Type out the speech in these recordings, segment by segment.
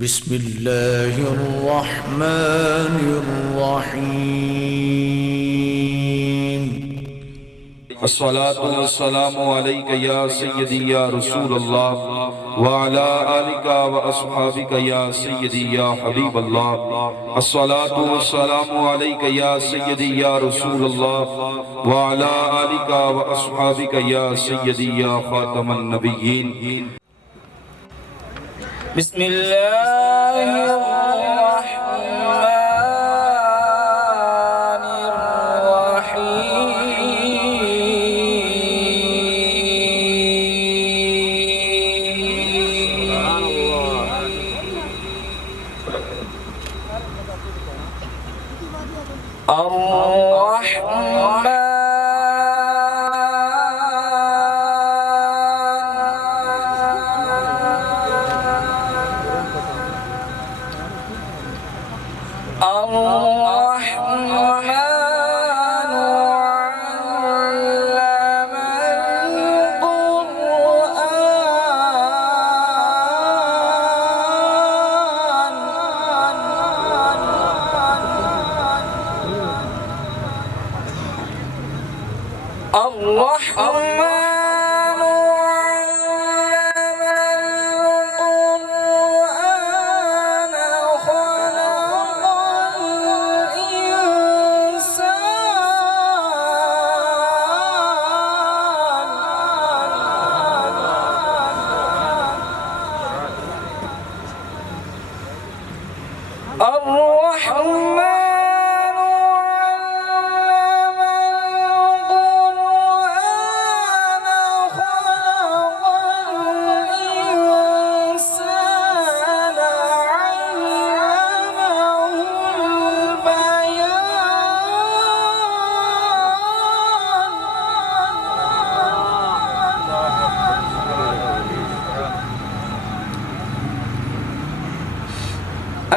بسم الله الرحمن الرحيم. الصلاة والسلام عليك يا سيدي يا رسول الله وعلى آلك وأصحابك يا سيدي يا حبيب الله. الصلاة والسلام عليك يا سيدي يا رسول الله وعلى آلك وأصحابك يا سيدي يا خاتم النبيين. بسم الله الرحمن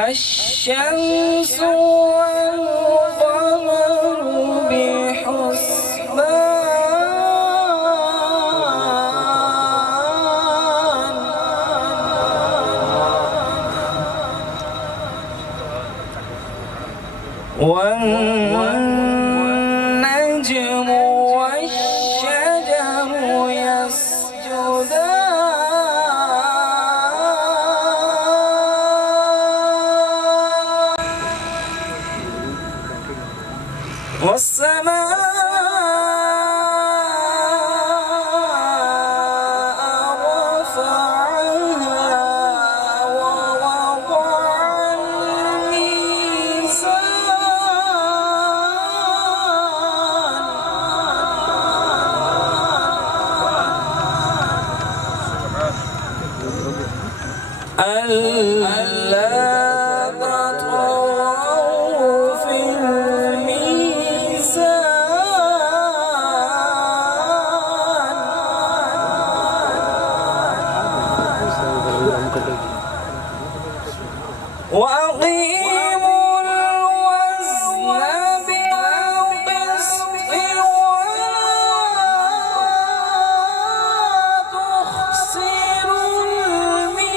الشمس والقمر بحسبان والنجم والشجر يسجدان والسماء رفعها ووضع الميزان ألا تطغوا في وأقيموا الوزن بالقسط ولا تخسروا الميزان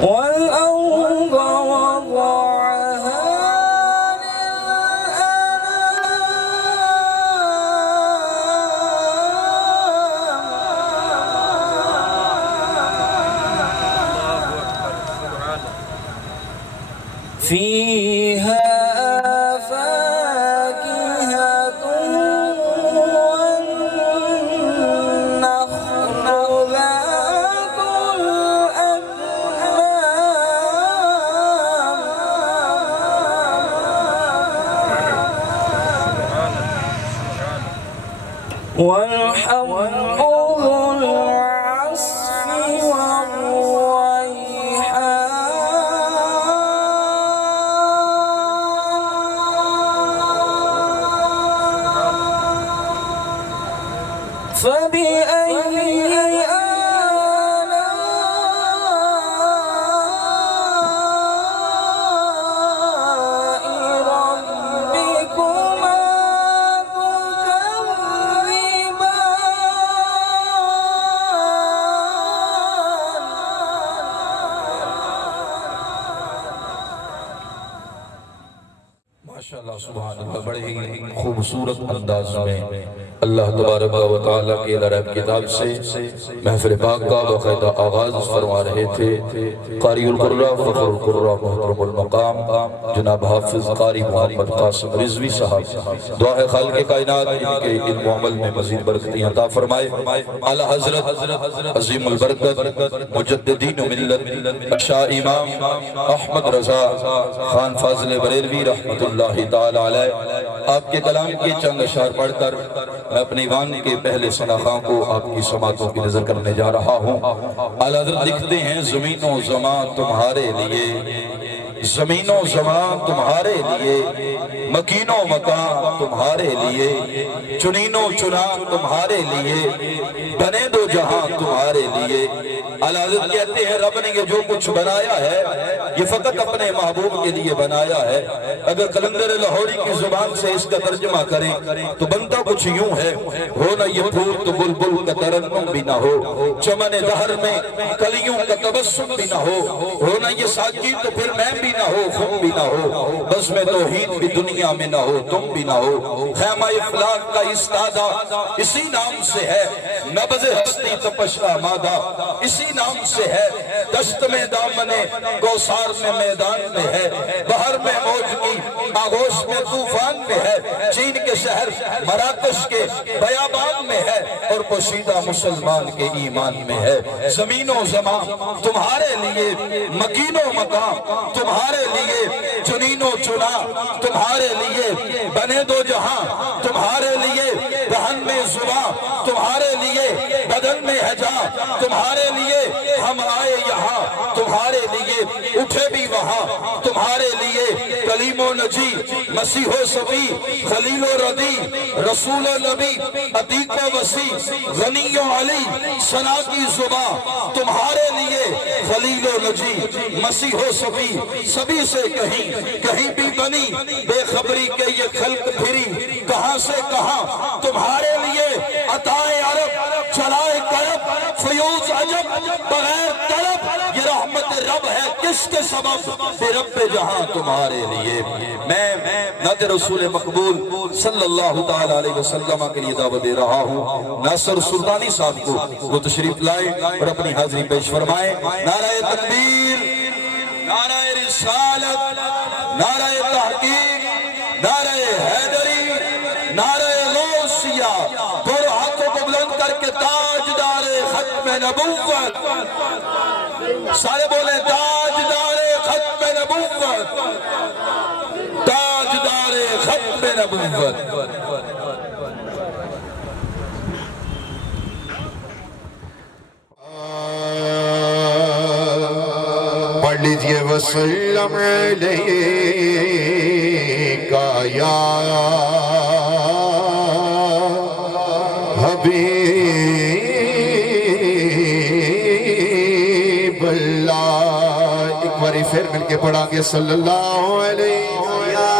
والأرض وضعها فيها فاكهة والنخل ذات الأكمام والحب ذو العصف والريحان فبأي آلاء ماشاءاللہ سبحان اللہ، بڑے ہی خوبصورت انداز میں اللہ تبارک و تعالیٰ کی العرب کتاب سے محفل پاک کا باقاعدہ آغاز فرما رہے تھے قاری القرہ فخر القرہ محترم المقام جناب حافظ قاری محمد قاسم رضوی صاحب، دعا ہے خالق کائنات ان کے علم و عمل میں مزید برکتیں عطا فرمائے۔ اعلیٰ حضرت عظیم البرکت مجددین ملت شاہ امام احمد رضا خان فاضل بریلوی رحمت اللہ تعالی علیہ، آپ کے کلام کے چند اشعار پڑھ کر میں اپنے ایوان کے پہلے ثناخواں کو آپ کی سماعتوں کی نظر کرنے جا رہا ہوں۔ اعلیٰ حضرت لکھتے ہیں زمین و زمان تمہارے لیے، زمین و زمان تمہارے لیے، مکین و مکان تمہارے لیے، چنین و چنا تمہارے لیے، بنے دو جہاں تمہارے لیے۔ اعلیٰ حضرت کہتے ہیں رب نے یہ جو کچھ بنایا ہے یہ فقط اپنے محبوب کے لیے بنایا ہے۔ اگر قلندر لاہوری کی زبان سے اس کا ترجمہ کریں تو بنتا کچھ یوں ہے، ہو نہ یہ پھول تو بلبل کا ترنم بھی نہ ہو، چمن دہر میں کلیوں کا تبسم بھی نہ ہو نہ یہ ساجی تو پھر میں بھی نہ ہو، خم بھی نہ ہو، بس میں توحید بھی دنیا میں نہ ہو، تم بھی نہ ہو۔ خیمہ افلاک کا استادہ اسی نام سے ہے، نبض ہستی تپش آمادہ اسی نام سے ہے، دشت میں دامن کوثر میں میدان میں ہے، بحر میں موج کی آغوش میں طوفان میں ہے، چین کے شہر مراکش کے بیابان میں ہے، اور پوشیدہ مسلمان کے ایمان میں ہے۔ زمین و زمان تمہارے لیے، مکین و مکان تمہارے لیے، چنین و چنا تمہارے لیے، بنے دو جہاں تمہارے لیے، دہن میں زباں تمہارے لیے، بدن میں ہجا تمہارے لیے، ہم آئے یہاں تمہارے لیے، اٹھے بھی وہاں تمہارے لیے، کلیم و نجی مسیح و صفی خلیل و ردی رسول و نبی عتیق و وسیع غنی و علی ثنا کی زباں تمہارے لیے، خلیل و نجی مسیح و صفی سبھی سے کہیں بھی بنی بے خبری کے یہ خلق پھری، کہاں سے کہاں تمہارے لیے، عطائے عرب چلائے کرب فیوز عجب بغیر طلب، یہ رحمت رب ہے کس کے سبب، بے رب جہاں تمہارے لیے۔ میں نعت رسول مقبول صلی اللہ تعالیٰ علیہ وسلم کے لیے دعوت دے رہا ہوں۔ ناصر سلطانی صاحب کو وہ تشریف لائے اور اپنی حاضری پیش فرمائے۔ نعرہ تکبیر، نعرہ رسالت، نعرہ تحقیق، نعرہ حیدری، نعرہ غوثیہ، دونوں ہاتھوں کو بلند کر کے تاجدار ختم نبوت، سارے بولیں تاجدار ختم نبوت، تاجدار ختم نبوت۔ پڑھ لیجئے وسلم علیکہ یا حبیب اللہ، ایک باری پھر مل کے پڑھا گے صلی اللہ علیہ یا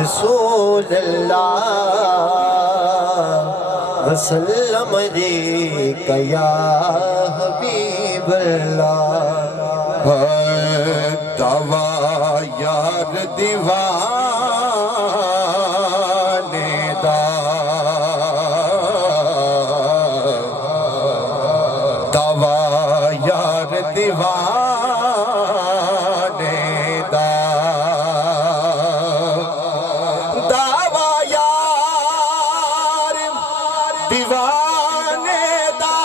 رسول اللہ وسلم علیکہ یا حبیب اللہ۔ دعویٰ یار دیوانے دا، دعویٰ یار دیوانے دا، دعویٰ یار دیوانے دا،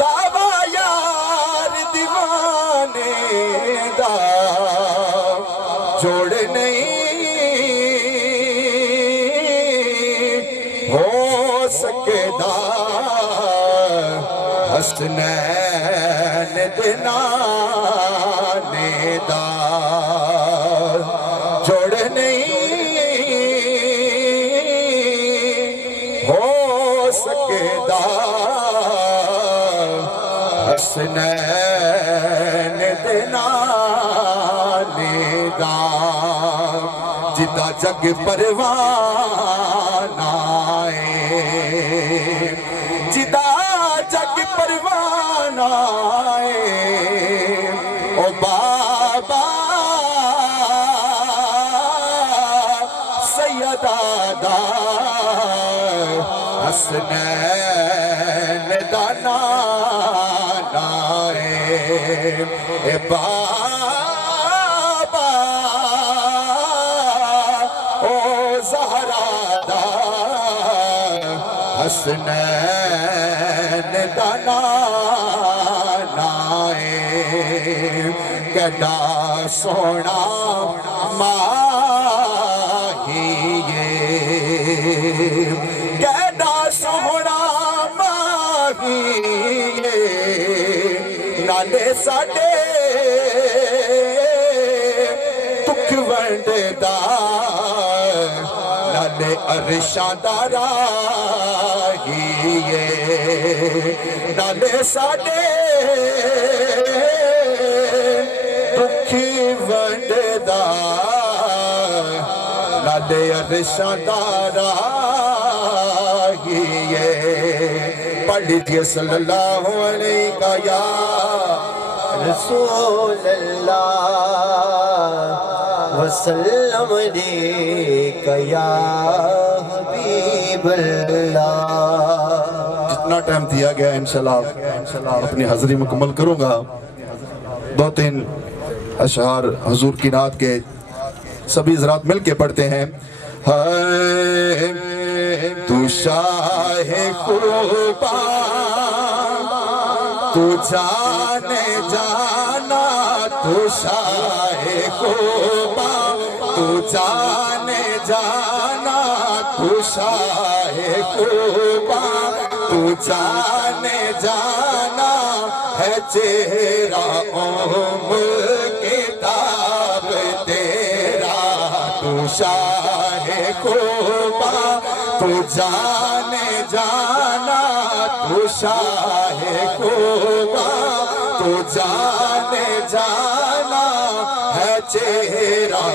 دعویٰ یار دیوانے دا، جوڑ نہیں ہو سکے دا، حسنین دنانے دا، جوڑ نہیں ہو سکے دا، حسنین دنانے دا، جدا جگ پروانہ ہے، جدا کی پروانہ او بابا سیدہ حسنین دانا اے بابا او زہرا دا حسنین دانا کڈا سونا ماہی کیڈا سونا ماہی نالے ساڈے دکھ ونڈدا نالے عرشاں دا راہی نالے ساڈے دکھ ونڈدا نالے عرشاں دا راہی پڑھ لیجئے صلی اللہ علیہ یا رسول اللہ وسلم علیک یا حبیب اللہ. جتنا ٹائم دیا گیا انشاءاللہ اپنی حاضری مکمل کروں گا. 2-3 اشعار حضور کی نعت کے سبھی حضرات مل کے پڑھتے ہیں. تو شاہ قربان تو جانے جانا تو شاہ قربان تو جانے جانا تو شاہ قربان تو جانے جانا ہے چہرہ کتاب تیرا تو شاہ قربان تو جانے جانا تو شاہ قربان تو جانے جانا ہے چہرہ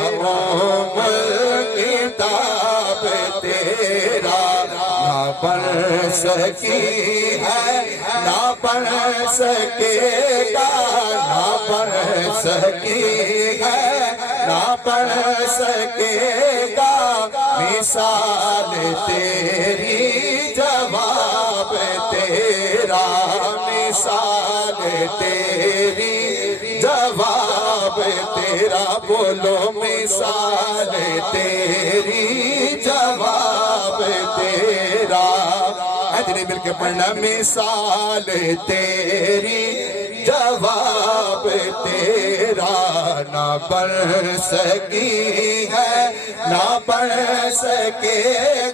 کتاب تیرا. نہ پڑھ سکی ہے نہ پڑھ سکے گا نہ پڑھ سکی ہے نہ پڑھ سکے گا مثال تیری جواب تیرا مثال تیری جواب تیرا بولو مثال تیری جواب تیرا. ادھر مل کے پڑھنا مثال تیری جواب تیرا. نہ پڑھ سکی ہے نہ پڑھ سکے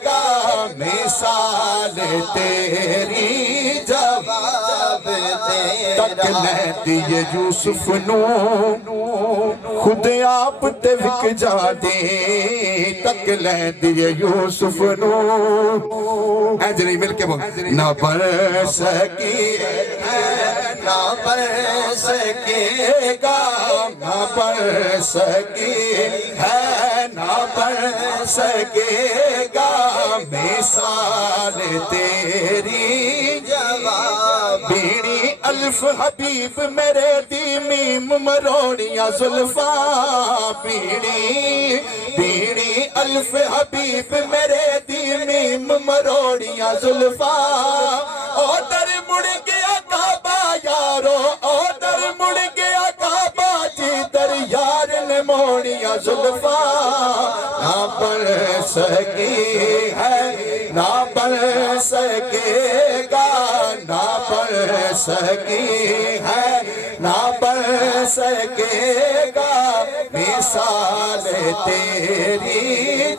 گا مثال تیری جواب تیرا. تک لیندی یوسف نو خود آپ تے وک جا دے تک لیندی یوسف نو. اجری مل کے بول. نہ پڑھ سکی ہے نہ پڑھ سکے گا نہ پڑھ سکی ہے نہ پڑھ سکے گا مثال تیری جواب. بیڑی الف حبیب میرے دی میم مروڑیاں زلفاں بیڑی الف حبیب میرے دی میم مروڑیاں زلفاں. او در مڑ گیا کعبہ یارو او در مڑ گیا کعبہ جی در یار نے موڑیاں زلفاں. نہ پڑھ سکی ہے نہ پڑھ سکے گا نہ پڑھ سکی ہے نہ پڑھ سکے گا مثال تیری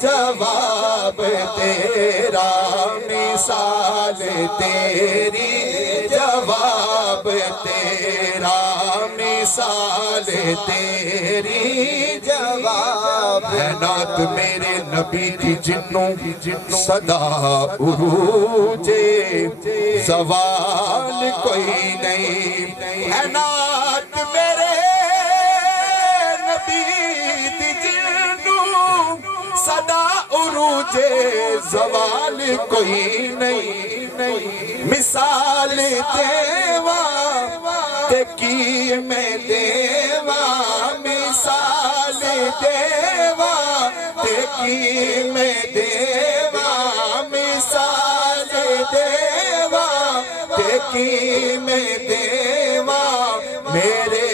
جواب تیرا مثال تیری جواب تیرا مثال تیری جواب. ہے نعت میرے نبی کی جنوں صدا عروجے سوال کوئی نہیں. ہے نعت میرے نبی کی جنوں صدا عروجے عروج زوال کوئی نہیں مثال دیوا تے کی میں دیوا مثال دیوا تے کی میں دیوا مثال دیوا تے کی میں دیوا میرے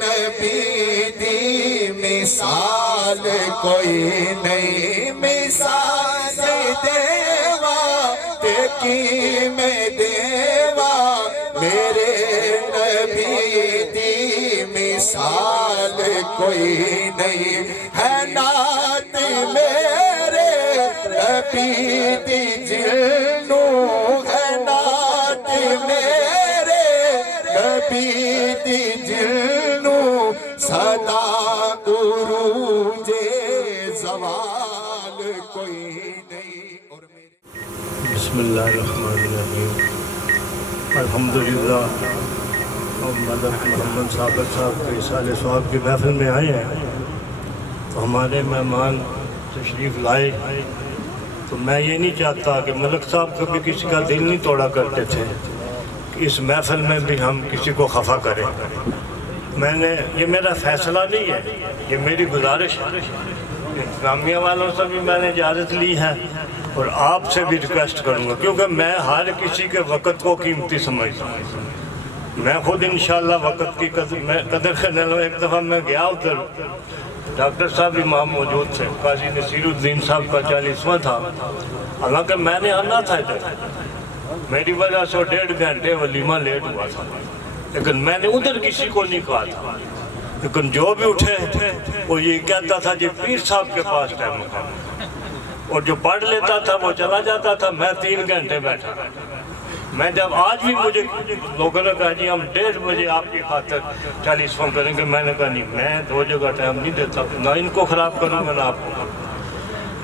نبی دی مثال کوئی نہیں مثال دیوا تے کی میں دیوا میرے نبی دی مثال کوئی نہیں ہے نعت میرے نبی دی جلنو ہے نعت میرے نبی دی جلنو صدا عروج زوال کوئی نہیں بسم اللہ الرحمن الرحیم الحمدللہ ہم محمد ثابت صاحب کے سال ثواب کی محفل میں آئے ہیں تو ہمارے مہمان تشریف لائے تو میں یہ نہیں چاہتا کہ ملک صاحب کبھی کسی کا دل نہیں توڑا کرتے تھے کہ اس محفل میں بھی ہم کسی کو خفا کریں یہ میرا فیصلہ نہیں ہے، یہ میری گزارش ہے۔ انتظامیہ والوں سے بھی میں نے اجازت لی ہے اور آپ سے بھی ریکویسٹ کروں گا کیونکہ میں ہر کسی کے وقت کو قیمتی سمجھتا ہوں۔ میں خود انشاءاللہ وقت کی قدر کرنے لوں۔ ایک دفعہ میں گیا ادھر، ڈاکٹر صاحب امام موجود تھے، قاضی نصیر الدین صاحب کا 40واں تھا، حالانکہ میں نے آنا تھا ادھر، میری وجہ سے 1.5 گھنٹے ولیمہ لیٹ ہوا تھا، لیکن میں نے ادھر کسی کو نہیں کہا تھا، لیکن جو بھی اٹھے وہ یہ کہتا تھا جی پیر صاحب کے پاس ٹائم مقام ہے، اور جو پڑھ لیتا تھا وہ چلا جاتا تھا، میں 3 گھنٹے بیٹھا۔ میں جب آج بھی مجھے لوگوں نے کہا جی ہم 1:30 بجے آپ کی خاطر 40واں کریں گے، میں نے کہا نہیں، میں 2 جگہ ٹائم نہیں دیتا، نہ ان کو خراب کروں گا نہ آپ کو۔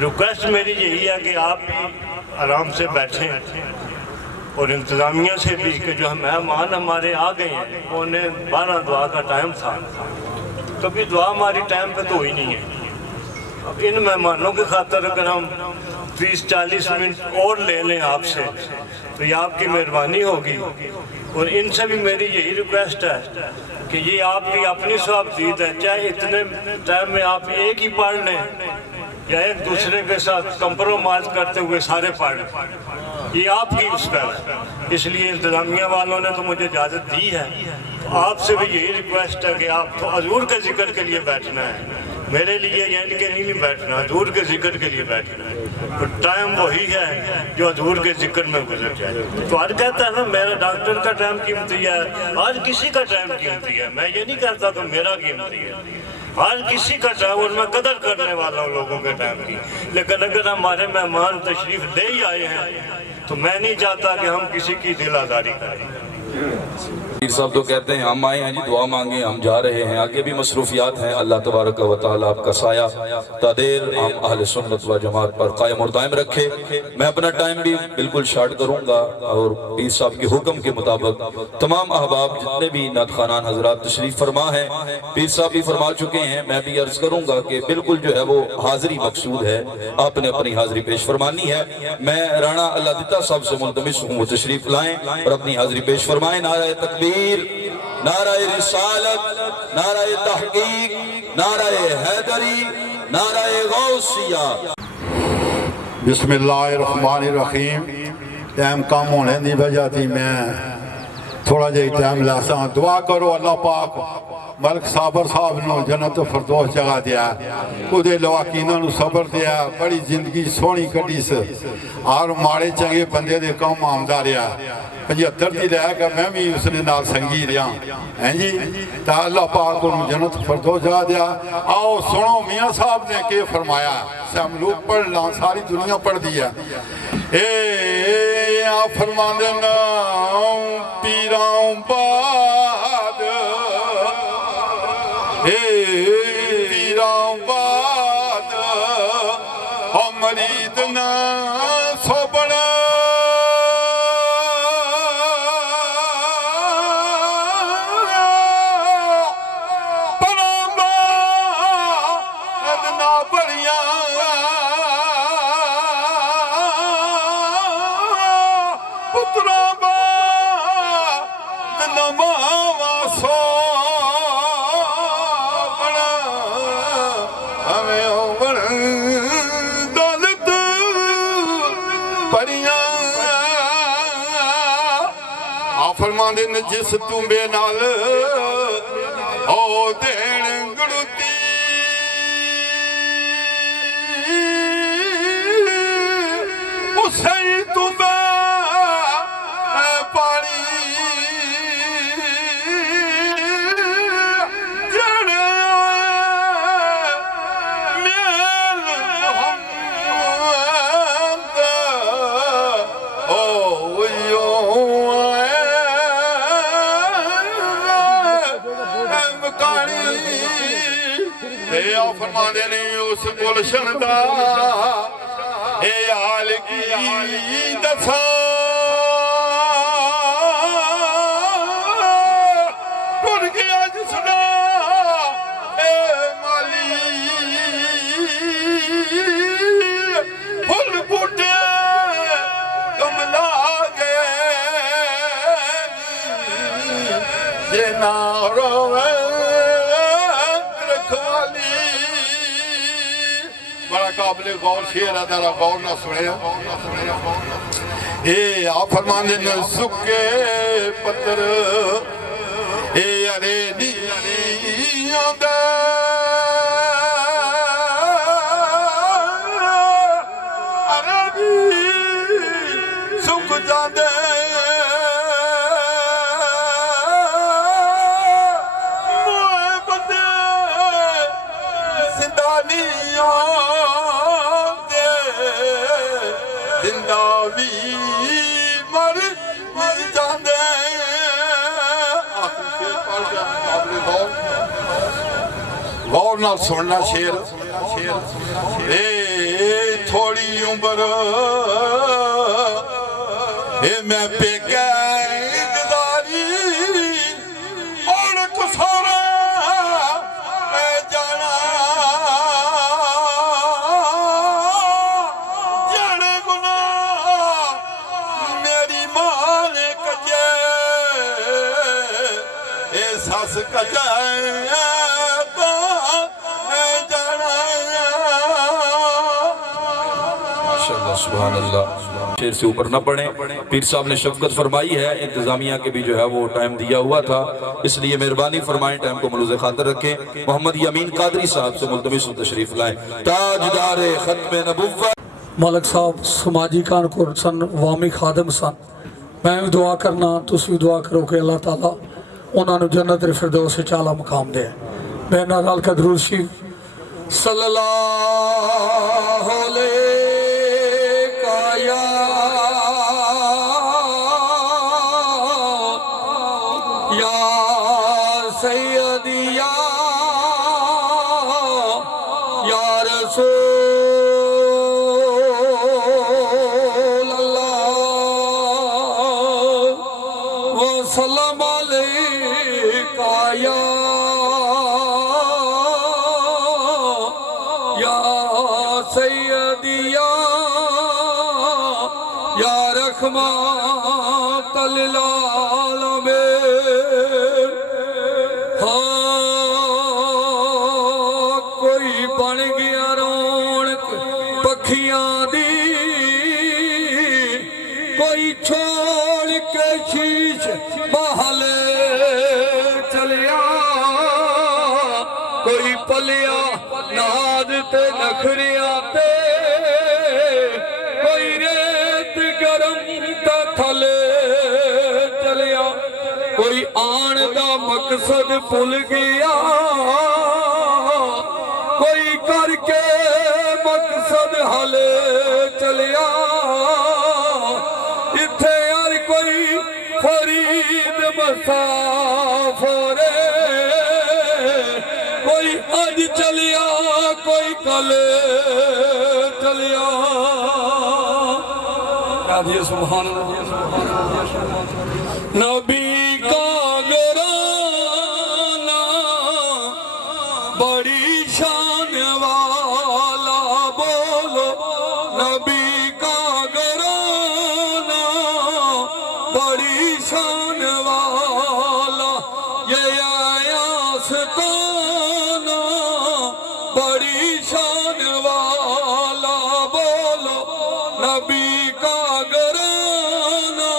ریکویسٹ میری یہی ہے کہ آپ بھی آرام سے بیٹھیں اور انتظامیہ سے بھی کہ جو مہمان ہمارے آ گئے ہیں، انہیں 12 دعا کا ٹائم تھا، کبھی دعا ہماری ٹائم پہ تو ہوئی نہیں ہے۔ اب ان مہمانوں کی خاطر اگر ہم 30-40 منٹ اور لے لیں آپ سے تو یہ آپ کی مہربانی ہوگی، اور ان سے بھی میری یہی ریکویسٹ ہے کہ یہ آپ کی اپنی ثواب دید ہے، چاہے اتنے ٹائم میں آپ ایک ہی پڑھ لیں یا ایک دوسرے کے ساتھ کمپرومائز کرتے ہوئے سارے پڑھ لیں، یہ آپ کی اس پر ہے۔ اس لیے انتظامیہ والوں نے تو مجھے اجازت دی ہے، آپ سے بھی یہی ریکویسٹ ہے کہ آپ تو حضور کے ذکر کے لیے بیٹھنا ہے، میرے لیے یعنی کہ نہیں بیٹھنا، حضور کے ذکر کے لیے بیٹھنا ہے، اور ٹائم وہی ہے جو حضور کے ذکر میں گزر جائے۔ تو ہر کہتا ہے نا میرا ڈاکٹر کا ٹائم قیمتی ہے، ہر کسی کا ٹائم قیمتی ہے، میں یہ نہیں کہتا کہ میرا قیمتی ہے، ہر کسی کا ٹائم، اور میں قدر کرنے والا ہوں لوگوں کے ٹائم کی۔ لیکن اگر ہمارے مہمان تشریف لے ہی آئے ہیں تو میں نہیں چاہتا کہ ہم کسی کی دل آزاری کریں۔ پیر صاحب تو کہتے ہیں ہم آئے ہیں جی دعا مانگیں، ہم جا رہے ہیں، آگے بھی مصروفیات ہیں، اللہ تبارک و تعالیٰ آپ کا سایہ تدیر ہم اہل سنت و جماعت پر قائم اور دائم رکھے۔ میں اپنا ٹائم بھی بالکل شارٹ کروں گا، اور پیر صاحب کے حکم کے مطابق تمام احباب جتنے بھی نعت خوانان حضرات تشریف فرما ہیں، پیر صاحب بھی فرما چکے ہیں، میں بھی عرض کروں گا کہ بالکل جو ہے وہ حاضری مقصود ہے، آپ نے اپنی حاضری پیش فرمانی ہے۔ میں رانا اللہ دیتا صاحب سے ملتمس ہوں وہ تشریف لائیں اور اپنی حاضری پیش فرمائیں۔ نعرہ تکبیر، نعرہ رسالت، نعرہ تحقیق، نعرہ حیدری، نعرہ غوثیہ۔ بسم اللہ الرحمن الرحیم۔ ٹائم کم ہونے دی وجہ تھی میں تھوڑا جہی ٹائم لاسا، دعا کرو اللہ پاک ملک صابر صاحب نو جنت و فردوس جگہ دیا، کدے لواکینہ نو صبر دیا، بڑی زندگی سونی کٹی سے، اور ماڑے چنگے بندے دے کام آمدہ رہا، 75 دی لیا کہ میں بھی اس نے نال سنگی رہا ہیں جی، تا اللہ پاک انہوں جنت فردوس جگہ دیا۔ آؤ سنو میاں صاحب نے کہ فرمایا، سے ہم لوگ پڑھ لان، ساری دنیا پڑھ دیا۔ اے آپ فرما دینا پیراں بعد، اے پیراں بعد او مرید نہ سو بڑا، بعد نماوا سو بنا ہمیں بنا دولت پڑیاں آپ فرمان دے جس تم بے نال او دین گڑتی اسے تو بے پانی جڑے میل محمد او ویو مکانی اے آ فرما دے نہیں اس گلشن دا اے آل کی دفع ٹر گیا جسنا اے مالی پھل بوٹے کملا گئے جنا روے رکھوالی بڑا قابل غور شیر ہے ذرا غور نہ سنے اے آپ فرمان دے سکے پتر اے ارے نیاں دے ارے بھی سک جاندے موئے بندے زندانیاں زندہ بھی مر جاندے آخر شیر پڑھ گیا قابل غور نہ سننا شیر اے تھوڑی عمر اے میں پہ گئے گزاری اور کسارا اے جانا جانے گناہ میری ماں نے کجے اے ساس کجے سبحان اللہ شیر سے اوپر نہ پڑھیں پیر صاحب نے شفقت فرمائی ہے انتظامیہ کے بھی جو ہے وہ ٹائم دیا ہوا تھا اس لیے مہربانی فرمائیں ٹائم کو ملوز خاطر رکھیں محمد یامین قادری صاحب سے ملتمس تشریف لائیں تاجدار ختم نبوت ملک صاحب سماجی کانکور سن وامی خادم سن میں بھی دعا کرنا تس بھی دعا کرو کہ اللہ تعالیٰ انہوں نے جنت الفردوس سے چالا مقام دے میں نال کا درود شریف صلی اللہ علیہ یا سیدی یا رسول اللہ وسلم علیکہ یا سیدی یا رحمت للعالمین ہاں کوئی بن گیا رونق پکھیاں دی کوئی چھوڑ کے شیش محلے چلیا کوئی پلیا ناد تے نخریاں تے کوئی ریت گرم تا تھلے چلیا کوئی آن دا مقصد بھول گیا کوئی کر کے مقصد ہلے چلیا اتھے ہر کوئی فرید مسافر کوئی اج چلیا کوئی کل چلیا سبحان اللہ نبی کا گرانا بڑی شان والا بولو نبی کا گرانا بڑی شان والا یہ آیا ستانا بڑی شان والا بولو نبی کا گرانا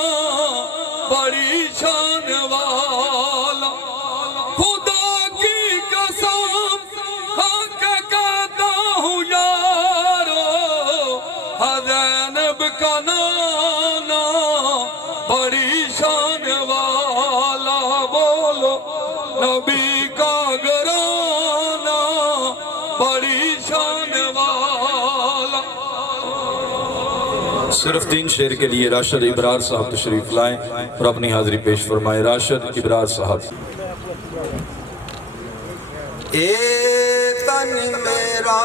بڑی شان والا خدا کی قسم حق کہتا ہوں یارو زینب کا نانا بڑی شان والا بولو نبی کا گرانا بڑی شان والا. صرف 3 شعر کے لیے راشد ابرار صاحب تشریف لائیں اور اپنی حاضری پیش فرمائیں. راشد ابرار صاحب. اے تن میرا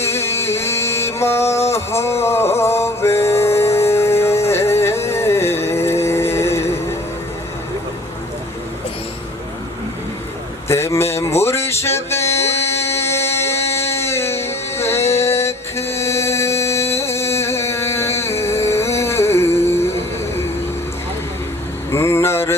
چشمہ ہووے تے میں مرشد دیکھ نر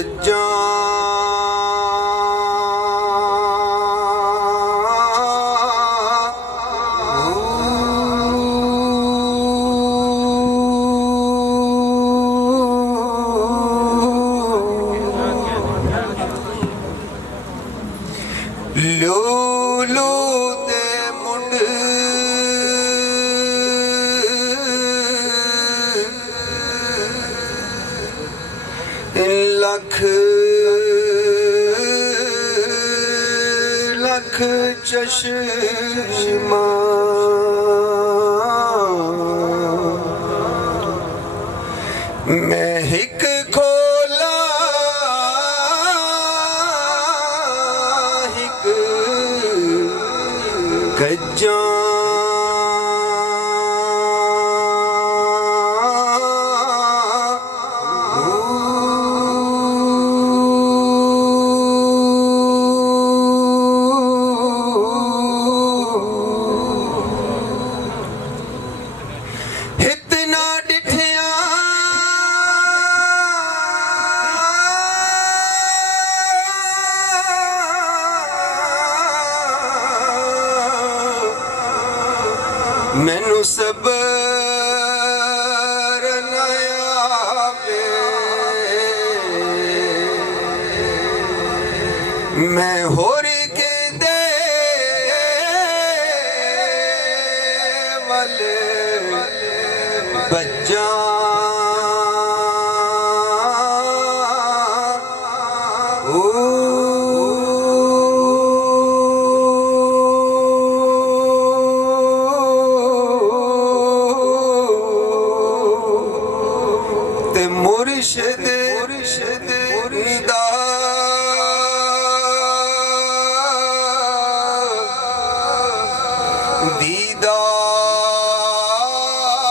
لولو دے منڈ لکھ لکھ چشمہ میں ہک کھولا ہک گجاں مینو صبر نہ آوے میں ہور کے دے والے بجاں مرشد دا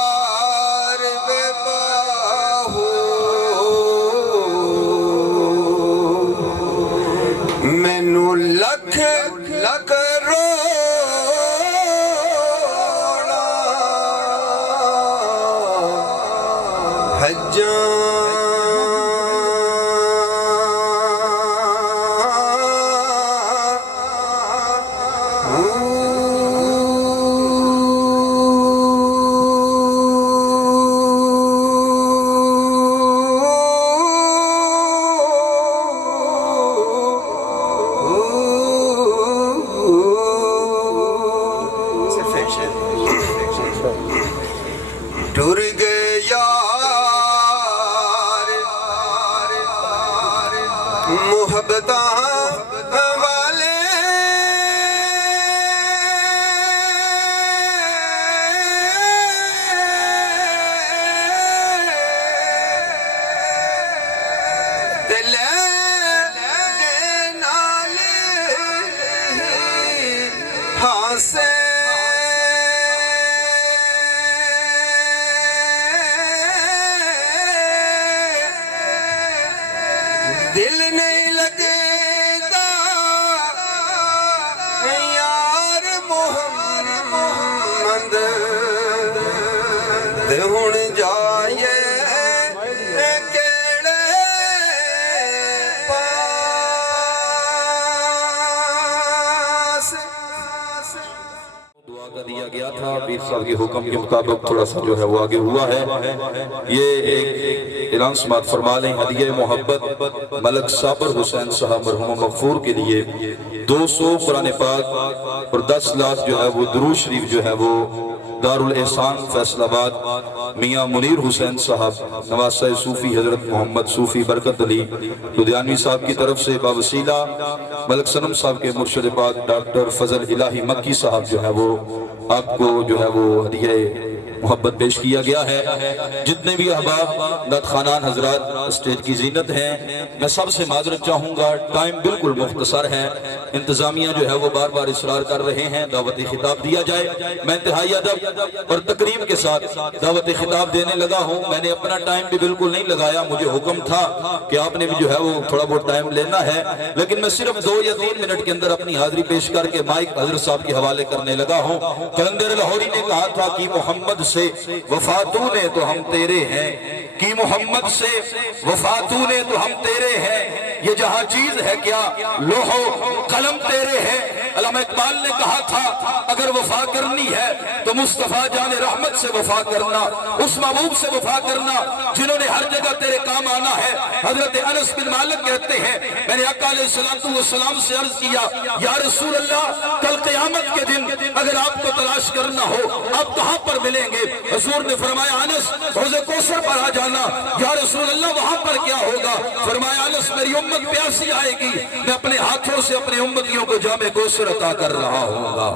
دیدار بے باہو مینو لکھ لکھ رونا حجاں ٹر گیا ਮੰਦ ਤੇ ਹੁਣ ਜਾਏ ਕਿਹੜੇ ਪਾਸ دعا کا دیا گیا تھا پیر صاحب کے حکم کے مطابق تھوڑا سا جو ہے وہ آگے ہوا ہے یہ ایک اعلان سماعت فرما لیں ہدیہ محبت ملک صابر حسین صاحب مرحوم مغفور کے لیے 200 قرآن پاک اور 10 لاکھ جو ہے وہ درود شریف جو ہے وہ دارالاحسان فیصل آباد میاں منیر حسین صاحب نواسہ صوفی حضرت محمد صوفی برکت علی لدھیانوی صاحب کی طرف سے باوسیلہ ملک صنم صاحب کے مرشد پاک ڈاکٹر فضل الہی مکی صاحب جو ہے وہ آپ کو جو ہے وہ ہدیہ محبت پیش کیا گیا ہے جتنے بھی احباب نعت خوانان حضرات اسٹیج کی زینت ہیں میں سب سے معذرت چاہوں گا ٹائم بالکل مختصر ہے انتظامیہ جو ہے وہ بار بار اصرار کر رہے ہیں دعوت خطاب دیا جائے میں انتہائی ادب اور تقریب کے ساتھ دعوت خطاب دینے لگا ہوں میں نے اپنا ٹائم بھی بالکل نہیں لگایا مجھے حکم تھا کہ آپ نے بھی جو ہے وہ تھوڑا بہت ٹائم لینا ہے لیکن میں صرف 2 یا 3 منٹ کے اندر اپنی حاضری پیش کر کے مائک حضرت صاحب کے حوالے کرنے لگا ہوں قلندر لاہوری نے کہا تھا کہ محمد سے وفاتوں نے تو ہم تیرے ہیں کہ محمد سے وفاتوں نے تو ہم تیرے ہیں یہ جہاں چیز ہے کیا لوح و قلم تیرے ہیں علامہ اقبال نے کہا تھا اگر وفا کرنی ہے تو مصطفیٰ جان رحمت سے وفا کرنا اس محبوب سے وفا کرنا جنہوں نے ہر جگہ تیرے کام آنا ہے حضرت انس بن مالک کہتے ہیں میں نے آقا علیہ السلام سے عرض کیا یا رسول اللہ کل قیامت کے دن اگر آپ کو تلاش کرنا ہو آپ کہاں پر ملیں گے حضور نے فرمایا انس حوض کوثر پر آ جانا یا رسول اللہ وہاں پر کیا ہوگا فرمایا انس میری امت پیاسی آئے گی میں اپنے ہاتھوں سے اپنے امتیوں کو جام کوثر عطا کر رہا ہوگا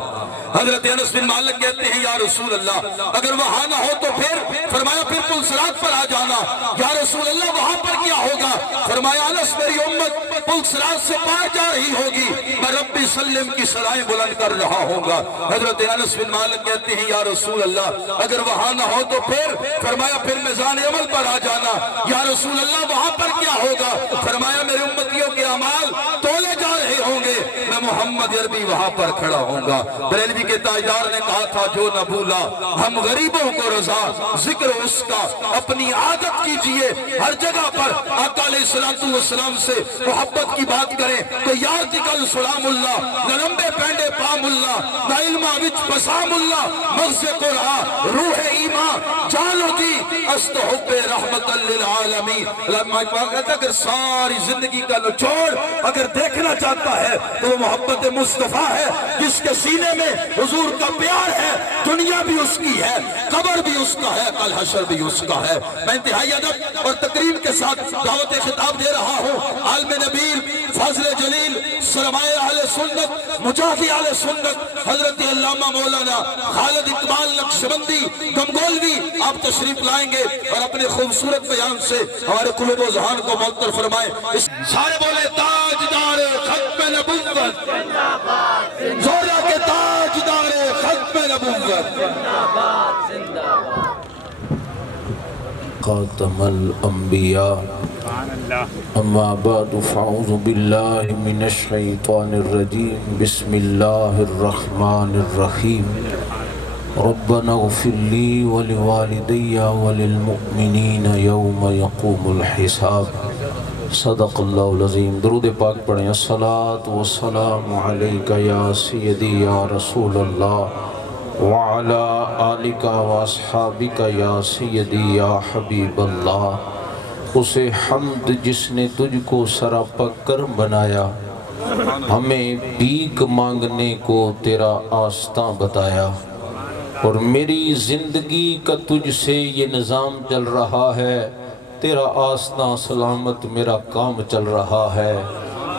حضرت انس بن مالک کہتے ہیں یا رسول اللہ اگر وہاں نہ ہو تو پھر فرمایا پھر پل صراط پر آ جانا یا رسول اللہ وہاں پر کیا ہوگا فرمایا انس میری امت پل صراط سے پار جا رہی ہوگی میں ربی سلم کی سلائیں بلند کر رہا ہوگا حضرت انس بن مالک کہتے ہیں یا رسول اللہ اگر وہاں نہ ہو تو پھر فرمایا پھر میزان عمل پر آ جانا یا رسول اللہ وہاں پر کیا ہوگا فرمایا میرے امتیوں کے اعمال تولے جا رہے ہوں گے میں محمد عربی وہاں پر کھڑا ہوں گا بریلوی کے تاجدار نے کہا تھا جو نہ بھولا ہم غریبوں کو رضا ذکر اس کا اپنی عادت کیجئے ہر جگہ پر آقا علیہ السلام سے محبت کی بات کریں تو یار جگل سلام اللہ نہ لمبے پینڈے پام اللہ نہ علمہ وچ پسام اللہ مغز قرآن روح ایمان جانو دی است حب رحمت للعالمین علامہ اقبال کہتا ہے اگر ساری زندگی کا نچوڑ اگر دیکھنا چاہتا ہے تو وہ محبت مصطفیٰ ہے جس کے سینے میں حضور کا پیار ہے دنیا بھی اس کی ہے قبر بھی اس کا ہے کل حشر بھی اس کا ہے میں انتہائی ادب اور تقریب کے ساتھ دعوت خطاب دے رہا ہوں عالم نبیل فضل جلیل سرمایہ اہل سنت مجاہدی اہل سنت حضرت علامہ مولانا خالد اقبال نقشبندی گمگولوی آپ تشریف لائیں گے اور اپنے خوبصورت بیان سے ہمارے قلوب و ذہان کو معطر فرمائیں سارے بولے تاجدار ختم نبوت زورا کے تاجدار ختم نبوت خاتم الانبیاء اما بعد فاعوذ باللہ من الشیطان الرجیم بسم اللہ الرحمن الرحیم ربنا اغفر لی ولوالدی وللمؤمنین یوم یقوم الحساب صدق اللہ العظیم درود پاک پڑھیں الصلاة والسلام علیکہ یا سیدی یا رسول اللہ وعلا آلکہ واصحابکہ یا سیدی یا حبیب اللہ اسے حمد جس نے تجھ کو سراپا کرم بنایا ہمیں بھیک مانگنے کو تیرا آستاں بتایا اور میری زندگی کا تجھ سے یہ نظام چل رہا ہے تیرا آستاں سلامت میرا کام چل رہا ہے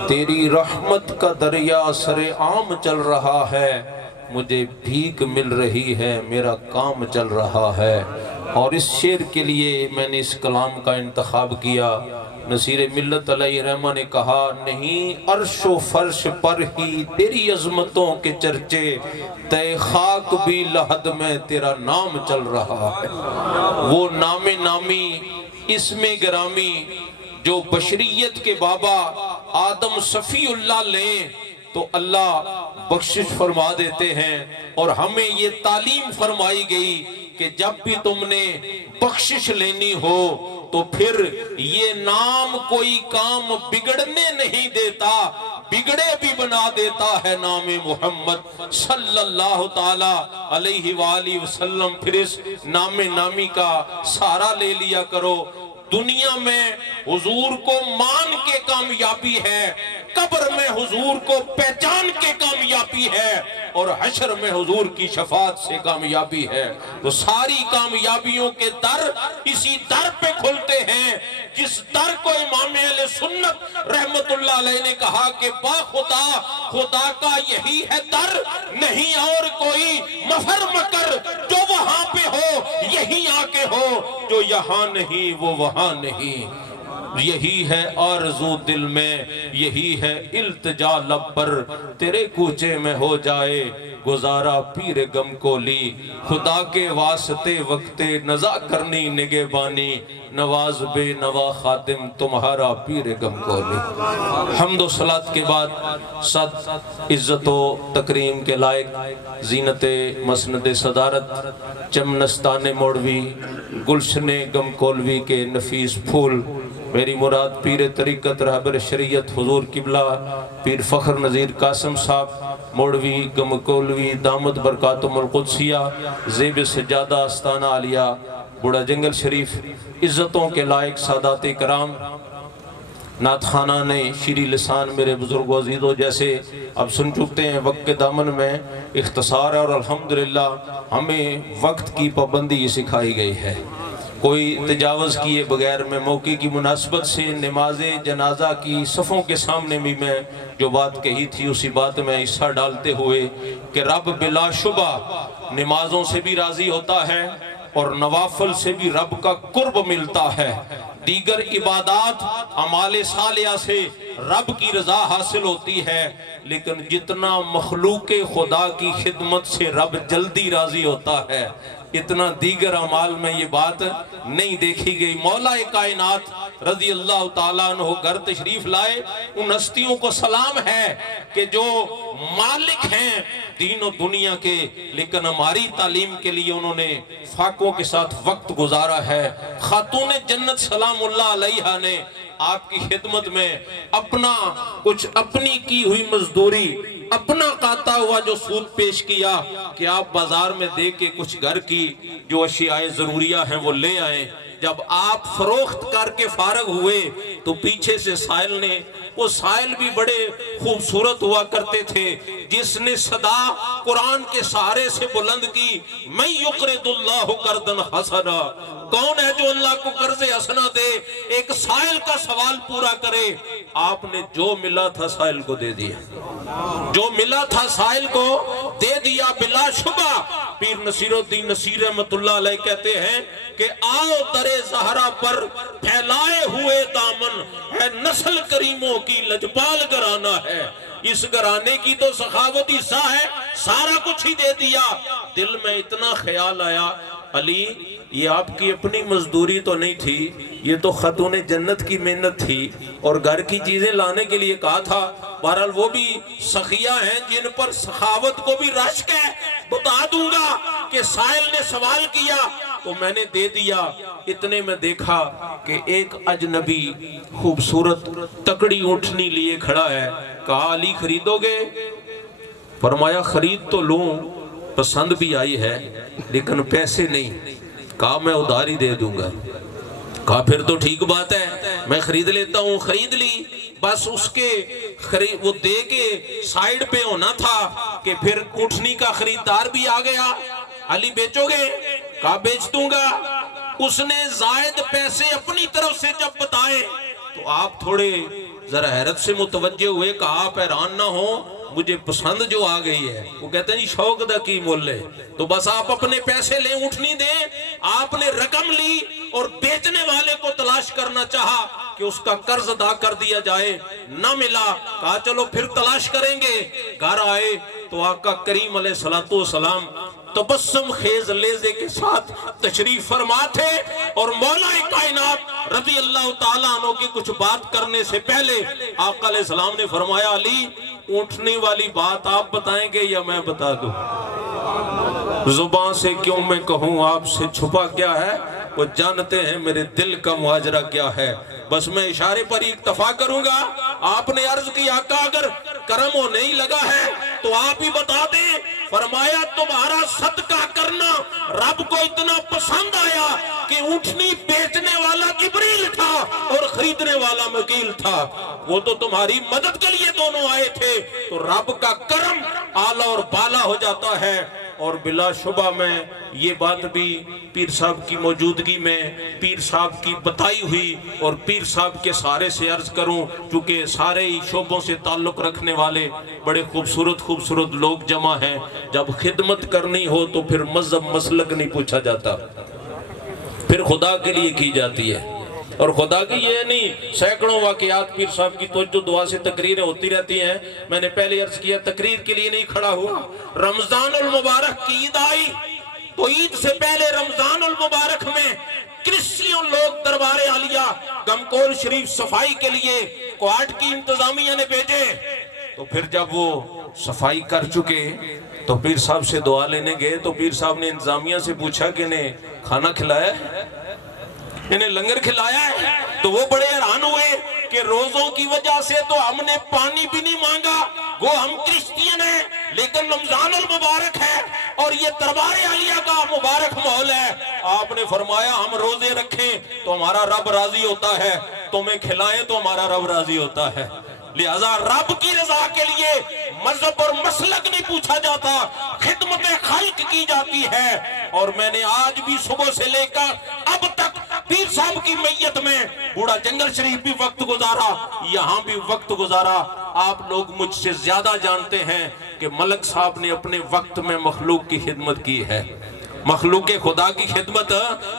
تیری رحمت کا دریا سر عام چل رہا ہے مجھے بھیک مل رہی ہے میرا کام چل رہا ہے اور اس شعر کے لیے میں نے اس کلام کا انتخاب کیا نصیر ملت علیہ رحمہ نے کہا نہیں عرش و فرش پر ہی تیری عظمتوں کے چرچے تے خاک بھی لحد میں تیرا نام چل رہا ہے وہ نام نامی اسم گرامی جو بشریت کے بابا آدم صفی اللہ لیں تو اللہ بخشش فرما دیتے ہیں۔ اور ہمیں یہ تعلیم فرمائی گئی کہ جب بھی تم نے بخشش لینی ہو تو پھر یہ نام کوئی کام بگڑنے نہیں دیتا، بگڑے بھی بنا دیتا ہے نام محمد صلی اللہ تعالی علیہ وآلہ وسلم۔ پھر اس نام نامی کا سہارا لے لیا کرو۔ دنیا میں حضور کو مان کے کامیابی ہے، قبر میں حضور کو پہچان کے کامیابی ہے، اور حشر میں حضور کی شفاعت سے کامیابی ہے۔ تو ساری کامیابیوں کے در اسی در پہ کھلتے ہیں جس در کو امام اہل سنت رحمت اللہ علیہ نے کہا کہ با خدا، خدا کا یہی ہے در، نہیں اور کوئی مفر مکر، جو وہاں پہ ہو یہی آ کے ہو، جو یہاں نہیں وہ وہاں نہیں۔ یہی ہے آرزو دل میں، یہی ہے التجا لب پر، تیرے کوچے میں ہو جائے گزارا پیر غم کو لی، خدا کے واسطے وقت نزا کرنی نگہبانی، نواز بے نوا خادم تمہارا پیر غم کو لی۔ حمد و صلاۃ کے بعد صد عزت و تکریم کے لائق زینت مسند صدارت چمنستان موڑوی گلشن غم کولوی کے نفیس پھول، میری مراد پیر طریقت رہبر شریعت حضور قبلہ پیر فخر نذیر قاسم صاحب موڑوی غم کولوی دامت برکاتم القدسیہ زیب سجادہ آستانہ عالیہ بڑا جنگل شریف، عزتوں کے لائق سادات کرام، نعت خانہ نے شیریں لسان میرے بزرگ و عزیزوں جیسے اب سن چکتے ہیں۔ وقت کے دامن میں اختصار ہے اور الحمدللہ ہمیں وقت کی پابندی سکھائی گئی ہے، کوئی تجاوز کیے بغیر میں موقع کی مناسبت سے نماز جنازہ کی صفوں کے سامنے بھی میں جو بات کہی تھی اسی بات میں حصہ ڈالتے ہوئے کہ رب بلا شبہ نمازوں سے بھی راضی ہوتا ہے اور نوافل سے بھی رب کا قرب ملتا ہے، دیگر عبادات اعمال صالحہ سے رب کی رضا حاصل ہوتی ہے، لیکن جتنا مخلوق خدا کی خدمت سے رب جلدی راضی ہوتا ہے اتنا دیگر اعمال میں یہ بات نہیں دیکھی گئی۔ مولا کائنات رضی اللہ تعالیٰ عنہ گھر تشریف لائے، ان ہستیوں کو سلام ہے کہ جو مالک ہیں دین و دنیا کے، لیکن ہماری تعلیم کے لیے انہوں نے فاقوں کے ساتھ وقت گزارا ہے۔ خاتون جنت سلام اللہ علیہا نے آپ کی خدمت میں اپنا کچھ اپنی کی ہوئی مزدوری، اپنا قاتا ہوا جو سود پیش کیا کہ آپ بازار میں دے کے کچھ گھر کی جو اشیاء ضروریہ ہیں وہ لے آئیں۔ جب آپ فروخت کر کے فارغ ہوئے تو پیچھے سے سائل نے، وہ سائل بھی بڑے خوبصورت ہوا کرتے تھے، جس نے صدا قرآن کے سہارے سے بلند کی، میں یقرض اللہ قرضا حسنا، کون ہے جو اللہ کو قرض حسنا دے؟ ایک سائل کا سوال پورا کرے۔ آپ نے جو ملا تھا سائل کو دے دیا، جو ملا تھا سائل کو دے دیا۔ بلا شبہ پیر نصیر الدین نصیر رحمت اللہ علیہ کہتے ہیں کہ آؤ در زہرا پر پھیلائے ہوئے دامن ہے، نسل کریموں کی لجپال گھرانہ ہے، اس گھرانے کی تو سخاوت حصہ ہے، سارا کچھ ہی دے دیا۔ دل میں اتنا خیال آیا، علی یہ آپ کی اپنی مزدوری تو نہیں تھی، یہ تو خاتون جنت کی محنت تھی، اور گھر کی چیزیں لانے کے لیے کہا تھا۔ بہرحال وہ بھی سخیہ ہیں جن پر سخاوت کو بھی رشک ہے، بتا دوں گا کہ سائل نے سوال کیا تو میں نے دے دیا۔ اتنے میں دیکھا کہ ایک اجنبی خوبصورت تکڑی اونٹنی لیے کھڑا ہے، کہا علی خریدو گے؟ فرمایا خرید تو لوں، پسند بھی آئی ہے لیکن پیسے نہیں۔ کہا میں ادھار ہی دے دوں گا۔ کہا پھر تو ٹھیک بات ہے، میں خرید لیتا ہوں۔ خرید لی، بس اس کے وہ دے کے سائیڈ پہ ہونا تھا کہ پھر اونٹنی کا خریدار بھی آ گیا۔ علی بیچو گے؟ کہا بیچ دوں گا۔ اس نے زائد پیسے اپنی طرف سے جب بتائے تو آپ تھوڑے ذرا حیرت سے متوجہ ہوئے، کہا آپ حیران نہ ہو، مجھے پسند جو آ گئی ہے۔ وہ کہتے ہیں شوق دا کی مول ہے، تو بس آپ اپنے پیسے لیں، اونٹنی دیں۔ آپ نے رقم لی اور بیچنے والے کو تلاش کرنا چاہا کہ اس کا قرض ادا کر دیا جائے، نہ ملا۔ کہا چلو پھر تلاش کریں گے۔ گھر آئے تو آقا کریم علیہ السلام تبسم خیز لیزے کے ساتھ تشریف فرما تھے، اور مولا کائنات رضی اللہ تعالیٰ عنہ کی کچھ بات کرنے سے پہلے آقا علیہ السلام نے فرمایا علی اونٹنے والی بات آپ بتائیں گے یا میں بتا دوں؟ زبان سے کیوں میں کہوں، آپ سے چھپا کیا ہے وہ جانتے ہیں میرے دل کا مہاجرہ کیا ہے، بس میں اشارے پر ہی اکتفا کروں گا۔ آپ نے عرض کی آقا اگر کرم ہو نہیں لگا ہے تو آپ ہی بتا دیں۔ فرمایا تمہارا صدقہ کرنا رب کو اتنا پسند آیا کہ اونٹنی بیچنے والا جبریل تھا اور خریدنے والا مکیل تھا، وہ تو تمہاری مدد کے لیے دونوں آئے تھے، تو رب کا کرم اعلیٰ اور بالا ہو جاتا ہے۔ اور بلا شبہ میں یہ بات بھی پیر صاحب کی موجودگی میں پیر صاحب کی بتائی ہوئی اور پیر صاحب کے سارے سے عرض کروں، چونکہ سارے ہی شعبوں سے تعلق رکھنے والے بڑے خوبصورت لوگ جمع ہیں۔ جب خدمت کرنی ہو تو پھر مذہب مسلک نہیں پوچھا جاتا، پھر خدا کے لیے کی جاتی ہے، اور خدا کی یہ نہیں سینکڑوں واقعات پیر صاحب کی توجہ دعا سے تقریریں ہوتی رہتی ہیں۔ میں نے پہلے عرض کیا تقریر کے لیے نہیں کھڑا ہوا، رمضان المبارک کی عید آئی تو عید سے پہلے رمضان المبارک میں کرسچن لوگ دربار عالیہ گمکول شریف صفائی کے لیے کوارٹ کی انتظامیہ نے بھیجے، تو پھر جب وہ صفائی کر چکے تو پیر صاحب سے دعا لینے گئے، تو پیر صاحب نے انتظامیہ سے پوچھا کہ انہیں کھانا کھلایا ہے، انہیں لنگر کھلایا ہے؟ تو وہ بڑے حیران ہوئے کہ روزوں کی وجہ سے تو ہم نے پانی بھی نہیں مانگا، وہ ہم کرسچین ہیں، لیکن رمضان المبارک ہے اور یہ دربار عالیہ کا مبارک ماحول ہے۔ آپ نے فرمایا ہم روزے رکھیں تو ہمارا رب راضی ہوتا ہے، تمہیں کھلائیں تو ہمارا رب راضی ہوتا ہے، لہذا رب کی رضا کے لیے مذہب اور مسلک نہیں پوچھا جاتا، خدمت خلق کی جاتی ہے۔ اور میں نے آج بھی صبح سے لے کر اب تک پیر صاحب کی میت میں بوڑھا جنگل شریف بھی وقت گزارا، یہاں بھی وقت گزارا۔ آپ لوگ مجھ سے زیادہ جانتے ہیں کہ ملک صاحب نے اپنے وقت میں مخلوق کی خدمت کی ہے، مخلوق خدا کی خدمت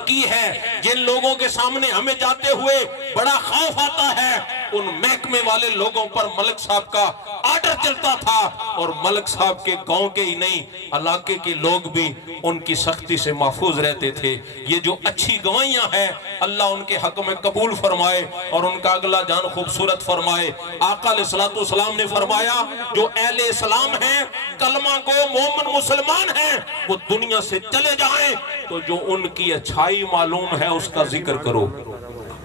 کی ہے۔ جن لوگوں کے سامنے ہمیں جاتے ہوئے بڑا خوف آتا ہے، ان محکمے والے لوگوں پر ملک صاحب کا آرڈر چلتا تھا، اور ملک صاحب کے گاؤں کے ہی نہیں علاقے کے لوگ بھی ان کی سختی سے محفوظ رہتے تھے۔ یہ جو اچھی گوائیاں ہیں اللہ ان کے حق میں قبول فرمائے اور ان کا اگلا جان خوبصورت فرمائے۔ آقا علیہ السلام نے فرمایا جو اہل اسلام ہیں، کلمہ کو مومن مسلمان ہیں، وہ دنیا سے چلے جائیں تو جو ان کی اچھائی معلوم ہے اس کا ذکر کرو،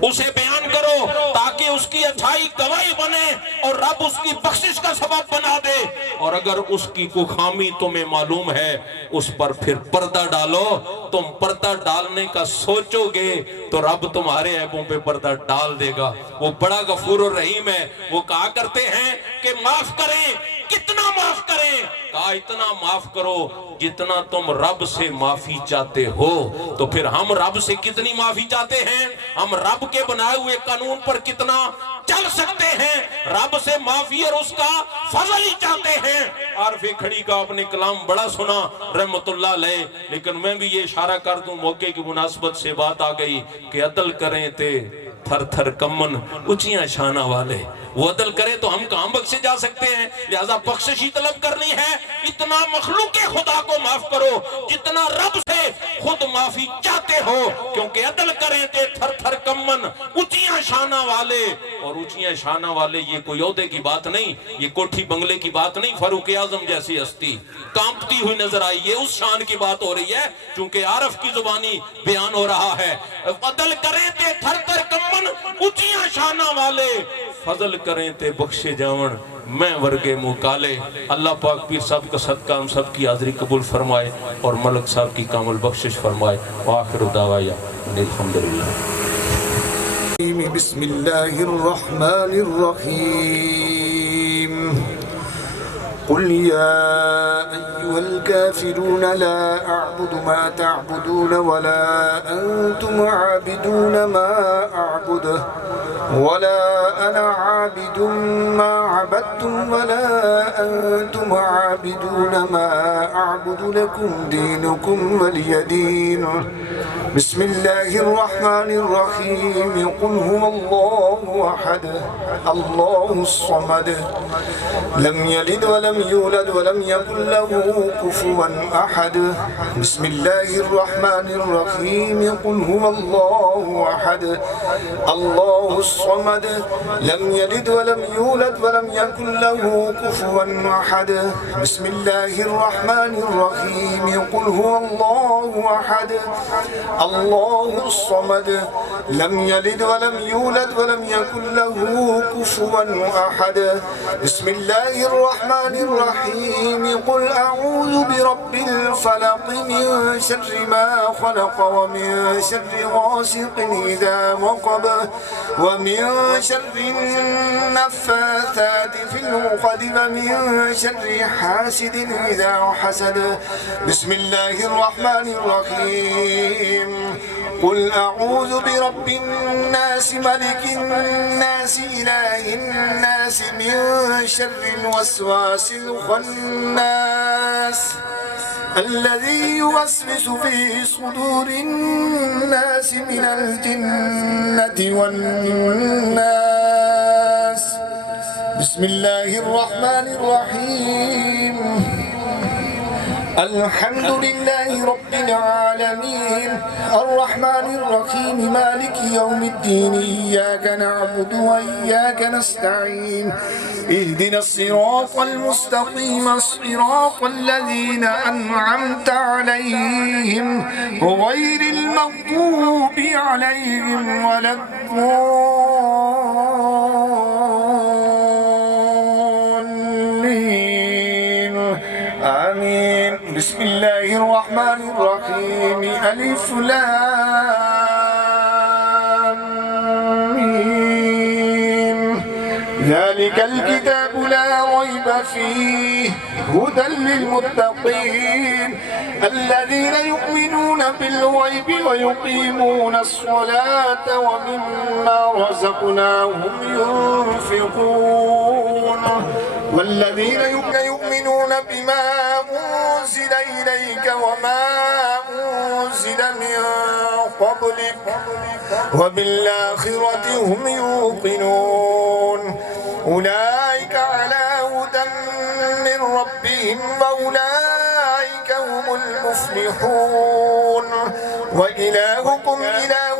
اسے بیان کرو تاکہ اس کی اچھائی گواہی بنے اور رب اس کی بخشش کا سبب بنا دے، اور اگر اس کی کوئی خامی تمہیں معلوم ہے اس پر پھر پردہ ڈالو۔ تم پردہ ڈالنے کا سوچو گے تو رب تمہارے عیبوں پہ پردہ ڈال دے گا۔ وہ بڑا غفور الرحیم ہے، وہ کہا کرتے ہیں کہ معاف کریں، کتنا معاف کریں؟ کہا اتنا معاف کرو جتنا تم رب سے معافی چاہتے ہو۔ تو پھر ہم رب سے کتنی معافی چاہتے ہیں؟ ہم رب کے بنائے ہوئے قانون پر کتنا چل سکتے ہیں؟ رب سے معافی اور اس کا فضل ہی چاہتے ہیں۔ عارف کھڑی کا اپنے کلام بڑا سنا رحمت اللہ علیہ، لیکن میں بھی یہ اشارہ کر دوں، موقع کی مناسبت سے بات آ گئی کہ عدل کریں تے تھر تھر کمن اونچیاں شانہ والے، وہ عدل کرے تو ہم کہاں بخشے جا سکتے ہیں؟ لہذا بخشش ہی طلب کرنی ہے۔ اتنا مخلوق خدا کو معاف کرو جتنا رب سے خود معافی چاہتے ہو، کیونکہ عدل کریں تے تھر تھر کمن اونچیاں شانہ والے، اور اونچیاں شانہ والے یہ کوئی عہدے کی بات نہیں، یہ کوٹھی بنگلے کی بات نہیں۔ فاروق اعظم جیسی ہستی کانپتی ہوئی نظر آئی، یہ اس شان کی بات ہو رہی ہے چونکہ عارف کی زبانی بیان ہو رہا ہے۔ عدل کریں تے تھر تھر کمن اونچیاں شانہ والے، فضل کریں تے بخشے جاون میں ورگے منہ کالے۔ اللہ پاک پیر صاحب کا صدقہ ہم سب کی حاضری قبول فرمائے اور ملک صاحب کی کامل بخشش فرمائے۔ وآخر دعوایا الحمدللہ۔ بسم اللہ الرحمن الرحیم۔ قل یا ایہا الکافرون لا اعبد ما تعبدون ولا انتم عابدون ما اعبد ولا أنا عابد ما عبدتم ولا أنتم عابدون ما أعبد لكم دينكم ولي دين. بسم الله الرحمن الرحيم. قل هو الله أحد الله الصمد لم يلد ولم يولد ولم يكن له كفوا أحد. بسم الله الرحمن الرحيم. قل هو الله أحد الله الصمد لم يلد ولم يولد ولم يكن له كفوا أحد. بسم الله الرحمن الرحيم. قل هو الله أحد الله الصمد لم يلد ولم يولد ولم يكن له كفوا أحد. بسم الله الرحمن الرحيم. قل أعوذ برب الفلق من شر ما خلق ومن شر غاسق إذا وقب ومن شر النفاثات في العقد ومن شر حاسد إذا حسد. بسم الله الرحمن الرحيم. قل أعوذ برب الناس ملك الناس إله الناس من شر الوسواس الخناس الذي يوسوس في صدور الناس من الجنة والناس. بسم الله الرحمن الرحيم. الحمد لله رب العالمين الرحمن الرحيم مالك يوم الدين إياك نعبد وإياك نستعين اهدنا الصراط المستقيم صراط الذين أنعمت عليهم غير المغضوب عليهم ولا الضالين آمين. بسم الله الرحمن الرحيم. ألف لام ميم. ذلك الكتاب لا ريب فيه هدى للمتقين الذين يؤمنون بالغيب ويقيمون الصلاة ومما رزقناهم ينفقون والذين يؤمنون بما أنزل إليك وما أنزل من قبلك وبالآخرة هم يوقنون أولئك على هدى من ربهم وأولئك هم المفلحون. وإلهكم إله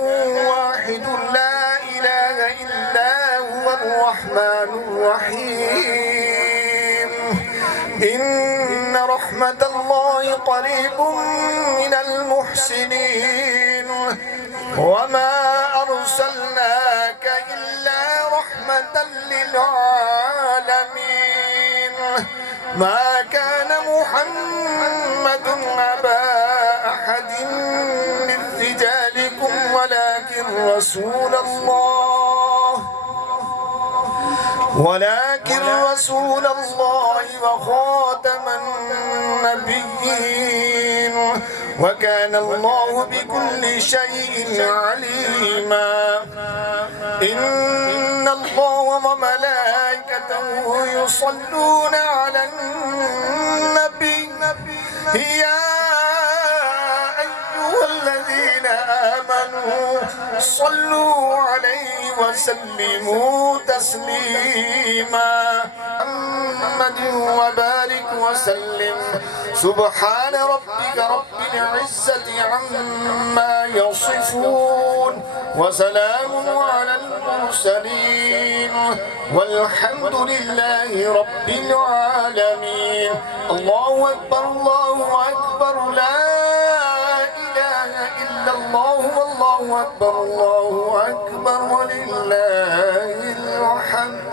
واحد لا إله إلا هو الرحمن الرحيم. إن رحمة الله قريب من المحسنين وما أرسلناك إلا رحمة للعالمين. ما كان محمد أبا أحد من رجالكم ولكن رسول الله وخاتم النبيين وكان الله بكل شيء عليما. إن الله وملائكته يصلون على النبي يا أيها الذين آمنوا صلوا عليه وسلموا تسليما. محمد وبارك وسلم. سبحان ربك رب العزة عما يصفون وسلام على المرسلين والحمد لله رب العالمين. الله أكبر الله أكبر لا إله إلا الله والله أكبر الله أكبر ولله الحمد.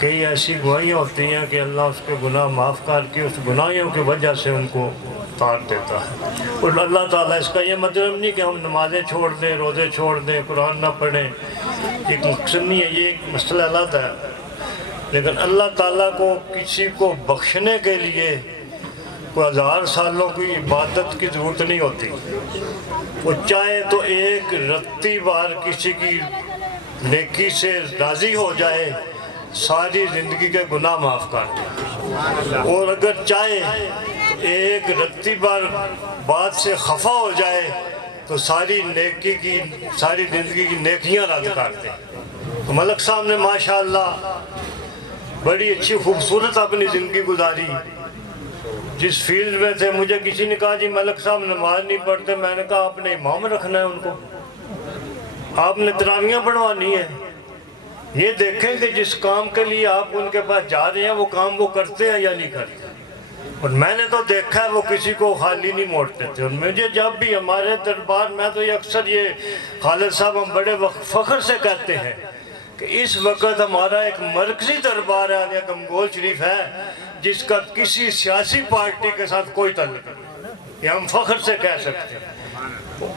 کئی ایسی گواہیاں ہوتی ہیں کہ اللہ اس کے گناہ معاف کر کے اس گناہوں کی وجہ سے ان کو اتار دیتا ہے. اور اللہ تعالیٰ اس کا یہ مطلب نہیں کہ ہم نمازیں چھوڑ دیں، روزے چھوڑ دیں، قرآن نہ پڑھیں، ایک مقصد نہیں ہے، یہ ایک مسئلہ علیحدہ ہے. لیکن اللہ تعالیٰ کو کسی کو بخشنے کے لیے کوئی 1000 سالوں کی عبادت کی ضرورت نہیں ہوتی. وہ چاہے تو ایک رتی بار کسی کی نیکی سے راضی ہو جائے، ساری زندگی کے گناہ معاف کر دے. اور اگر چاہے ایک رتی بار بات سے خفا ہو جائے تو ساری زندگی کی نیکیاں رد کر دے. تو ملک صاحب نے ماشاءاللہ بڑی اچھی خوبصورت اپنی زندگی گزاری. جس فیلڈ میں تھے، مجھے کسی نے کہا جی ملک صاحب نماز نہیں پڑھتے. میں نے کہا آپ نے امام رکھنا ہے ان کو، آپ نے تراویحیں پڑھوانی ہے. یہ دیکھیں کہ جس کام کے لیے آپ ان کے پاس جا رہے ہیں وہ کام وہ کرتے ہیں یا نہیں کرتے. اور میں نے تو دیکھا ہے وہ کسی کو خالی نہیں موڑتے تھے. اور مجھے جب بھی ہمارے دربار میں تو یہ اکثر یہ خالد صاحب ہم بڑے فخر سے کہتے ہیں کہ اس وقت ہمارا ایک مرکزی دربار ہے، گمگول شریف ہے، جس کا کسی سیاسی پارٹی کے ساتھ کوئی تعلق نہیں. یہ ہم فخر سے کہہ سکتے ہیں.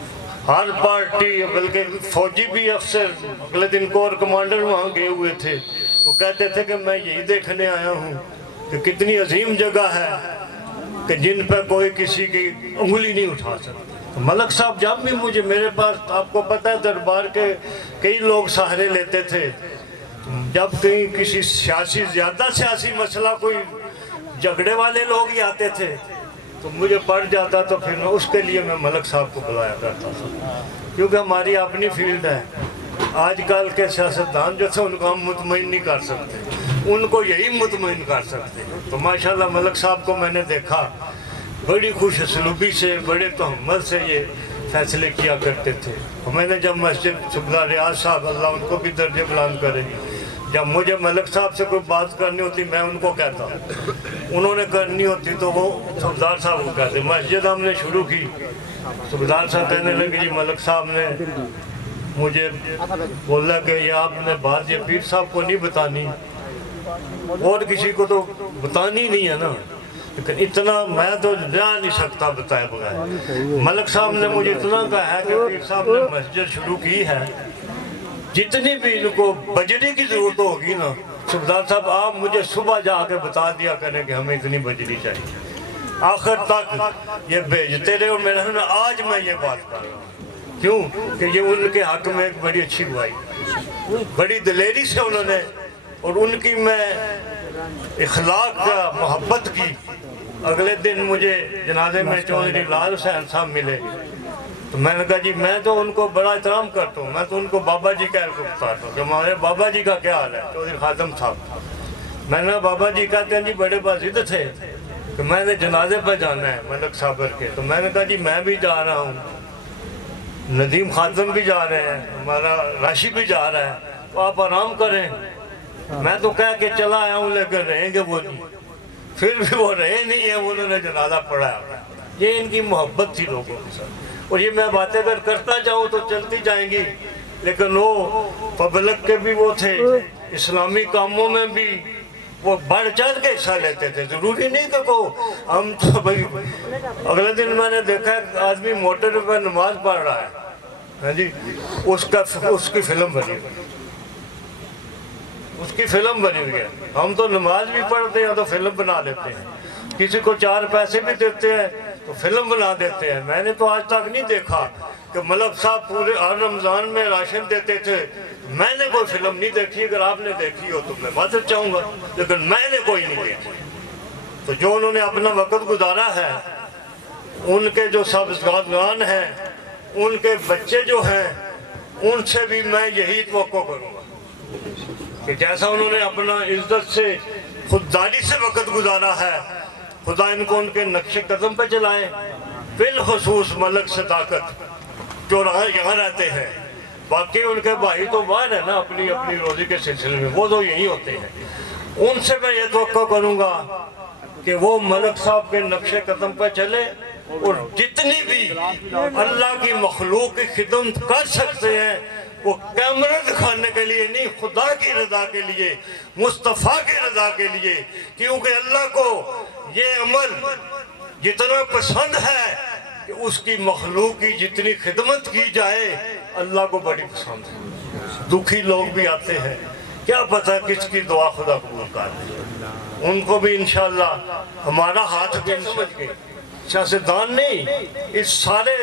ہر پارٹی، بلکہ فوجی بھی افسر اگلے دن کور کمانڈر وہاں گئے ہوئے تھے، وہ کہتے تھے کہ میں یہی دیکھنے آیا ہوں کہ کتنی عظیم جگہ ہے کہ جن پہ کوئی کسی کی انگلی نہیں اٹھا سکتا. ملک صاحب جب بھی مجھے میرے پاس، آپ کو پتہ ہے دربار کے کئی لوگ سہارے لیتے تھے، جب کہیں کسی زیادہ سیاسی مسئلہ کوئی جھگڑے والے لوگ ہی آتے تھے تو مجھے پڑ جاتا، تو پھر اس کے لیے میں ملک صاحب کو بلایا کرتا تھا، کیونکہ ہماری اپنی فیلڈ ہے. آج کل کے سیاستدان جو تھے ان کو ہم مطمئن نہیں کر سکتے، ان کو یہی مطمئن کر سکتے. تو ماشاءاللہ ملک صاحب کو میں نے دیکھا بڑی خوش اسلوبی سے، بڑے تحمل سے یہ فیصلے کیا کرتے تھے. میں نے جب مسجد شبلا ریاض صاحب اللہ ان کو بھی درجے بلند کرے، جب مجھے ملک صاحب سے کوئی بات کرنی ہوتی میں ان کو کہتا، انہوں نے کرنی ہوتی تو وہ سبدار صاحب کو کہتے. مسجد ہم نے شروع کی، سبدار صاحب کہنے لگے جی ملک صاحب نے مجھے بولا کہ یہ آپ نے بات یہ پیر صاحب کو نہیں بتانی، اور کسی کو تو بتانی نہیں ہے نا، لیکن اتنا میں تو جا نہیں سکتا بتائے بغیر. ملک صاحب نے مجھے اتنا کہا ہے کہ پیر صاحب نے مسجد شروع کی ہے، جتنی بھی ان کو بجری کی ضرورت ہوگی نا، سبدار صاحب آپ مجھے صبح جا کے بتا دیا کریں کہ ہمیں اتنی بجری چاہیے. آخر تک یہ بھیجتے رہے، اور میرے سامنے آج میں یہ بات کر رہا ہوں. کیوں کہ یہ ان کے حق میں ایک بڑی اچھی گواہی، بڑی دلیری سے انہوں نے، اور ان کی میں اخلاق کا محبت کی. اگلے دن مجھے جنازے میں چودھری لال حسین صاحب ملے، تو میں نے کہا جی میں تو ان کو بڑا احترام کرتا ہوں، میں تو ان کو بابا جی کہہ کے بتاتا ہوں کہ ہمارے بابا جی کا کیا حال ہے، چودھری خادم صاحب. میں نے کہا بابا جی کہتے ہیں جی بڑے باضد تھے کہ میں نے جنازے پہ جانا ہے ملک صابر کے. تو میں نے کہا جی میں بھی جا رہا ہوں، ندیم خادم بھی جا رہے ہیں، ہمارا راشی بھی جا رہا ہے، تو آپ آرام کریں. میں تو کہہ کے چلا آیا ہوں لیکن رہیں گے وہ نہیں. پھر بھی وہ رہے نہیں ہیں، انہوں نے جنازہ پڑھایا. یہ ان کی محبت تھی لوگوں کے ساتھ. اور یہ میں باتیں اگر کرتا جاؤں تو چلتی جائیں گی، لیکن وہ پبلک کے بھی وہ تھے، اسلامی کاموں میں بھی وہ بڑھ چڑھ کے حصہ لیتے تھے. ضروری نہیں کہ ہم تو بھائی، اگلے دن میں نے دیکھا ایک آدمی موٹر پہ نماز پڑھ رہا ہے جی، اس کی فلم بنی ہوئی، اس کی فلم بنی ہوئی ہے. ہم تو نماز بھی پڑھتے ہیں تو فلم بنا لیتے ہیں، کسی کو 4 پیسے بھی دیتے ہیں تو فلم بنا دیتے ہیں. میں نے تو آج تک نہیں دیکھا کہ ملک صاحب پورے ہر رمضان میں راشن دیتے تھے. میں نے کوئی فلم نہیں دیکھی، اگر آپ نے دیکھی ہو تو میں معذرت چاہوں گا، لیکن میں نے کوئی نہیں دیکھی. تو جو انہوں نے اپنا وقت گزارا ہے، ان کے جو سابقان ہیں، ان کے بچے جو ہیں، ان سے بھی میں یہی توقع کروں گا کہ جیسا انہوں نے اپنا عزت سے، خودداری سے وقت گزارا ہے، خدا ان کو ان کے نقش قدم پہ چلائے. بالخصوص ملک صداقت جو یہاں رہتے ہیں، باقی ان کے بھائی تو باہر ہیں نا اپنی روزی کے سلسلے میں، وہ تو یہی ہوتے ہیں. ان سے میں یہ توقع کروں گا کہ وہ ملک صاحب کے نقش قدم پہ چلے، اور جتنی بھی اللہ کی مخلوق کی خدمت کر سکتے ہیں وہ کیمرہ دکھانے کے لیے نہیں، خدا کی رضا کے لیے، مصطفیٰ کی رضا کے لیے، کیونکہ اللہ کو یہ عمل جتنا پسند ہے کہ اس کی مخلوق کی جتنی خدمت کی جائے اللہ کو بڑی پسند ہے۔ دکھی لوگ بھی آتے ہیں، کیا پتہ کس کی دعا خدا قبول کر لے، ان کو بھی انشاءاللہ ہمارا ہاتھ بھی سمجھ کے سیاستدان نہیں، اس سارے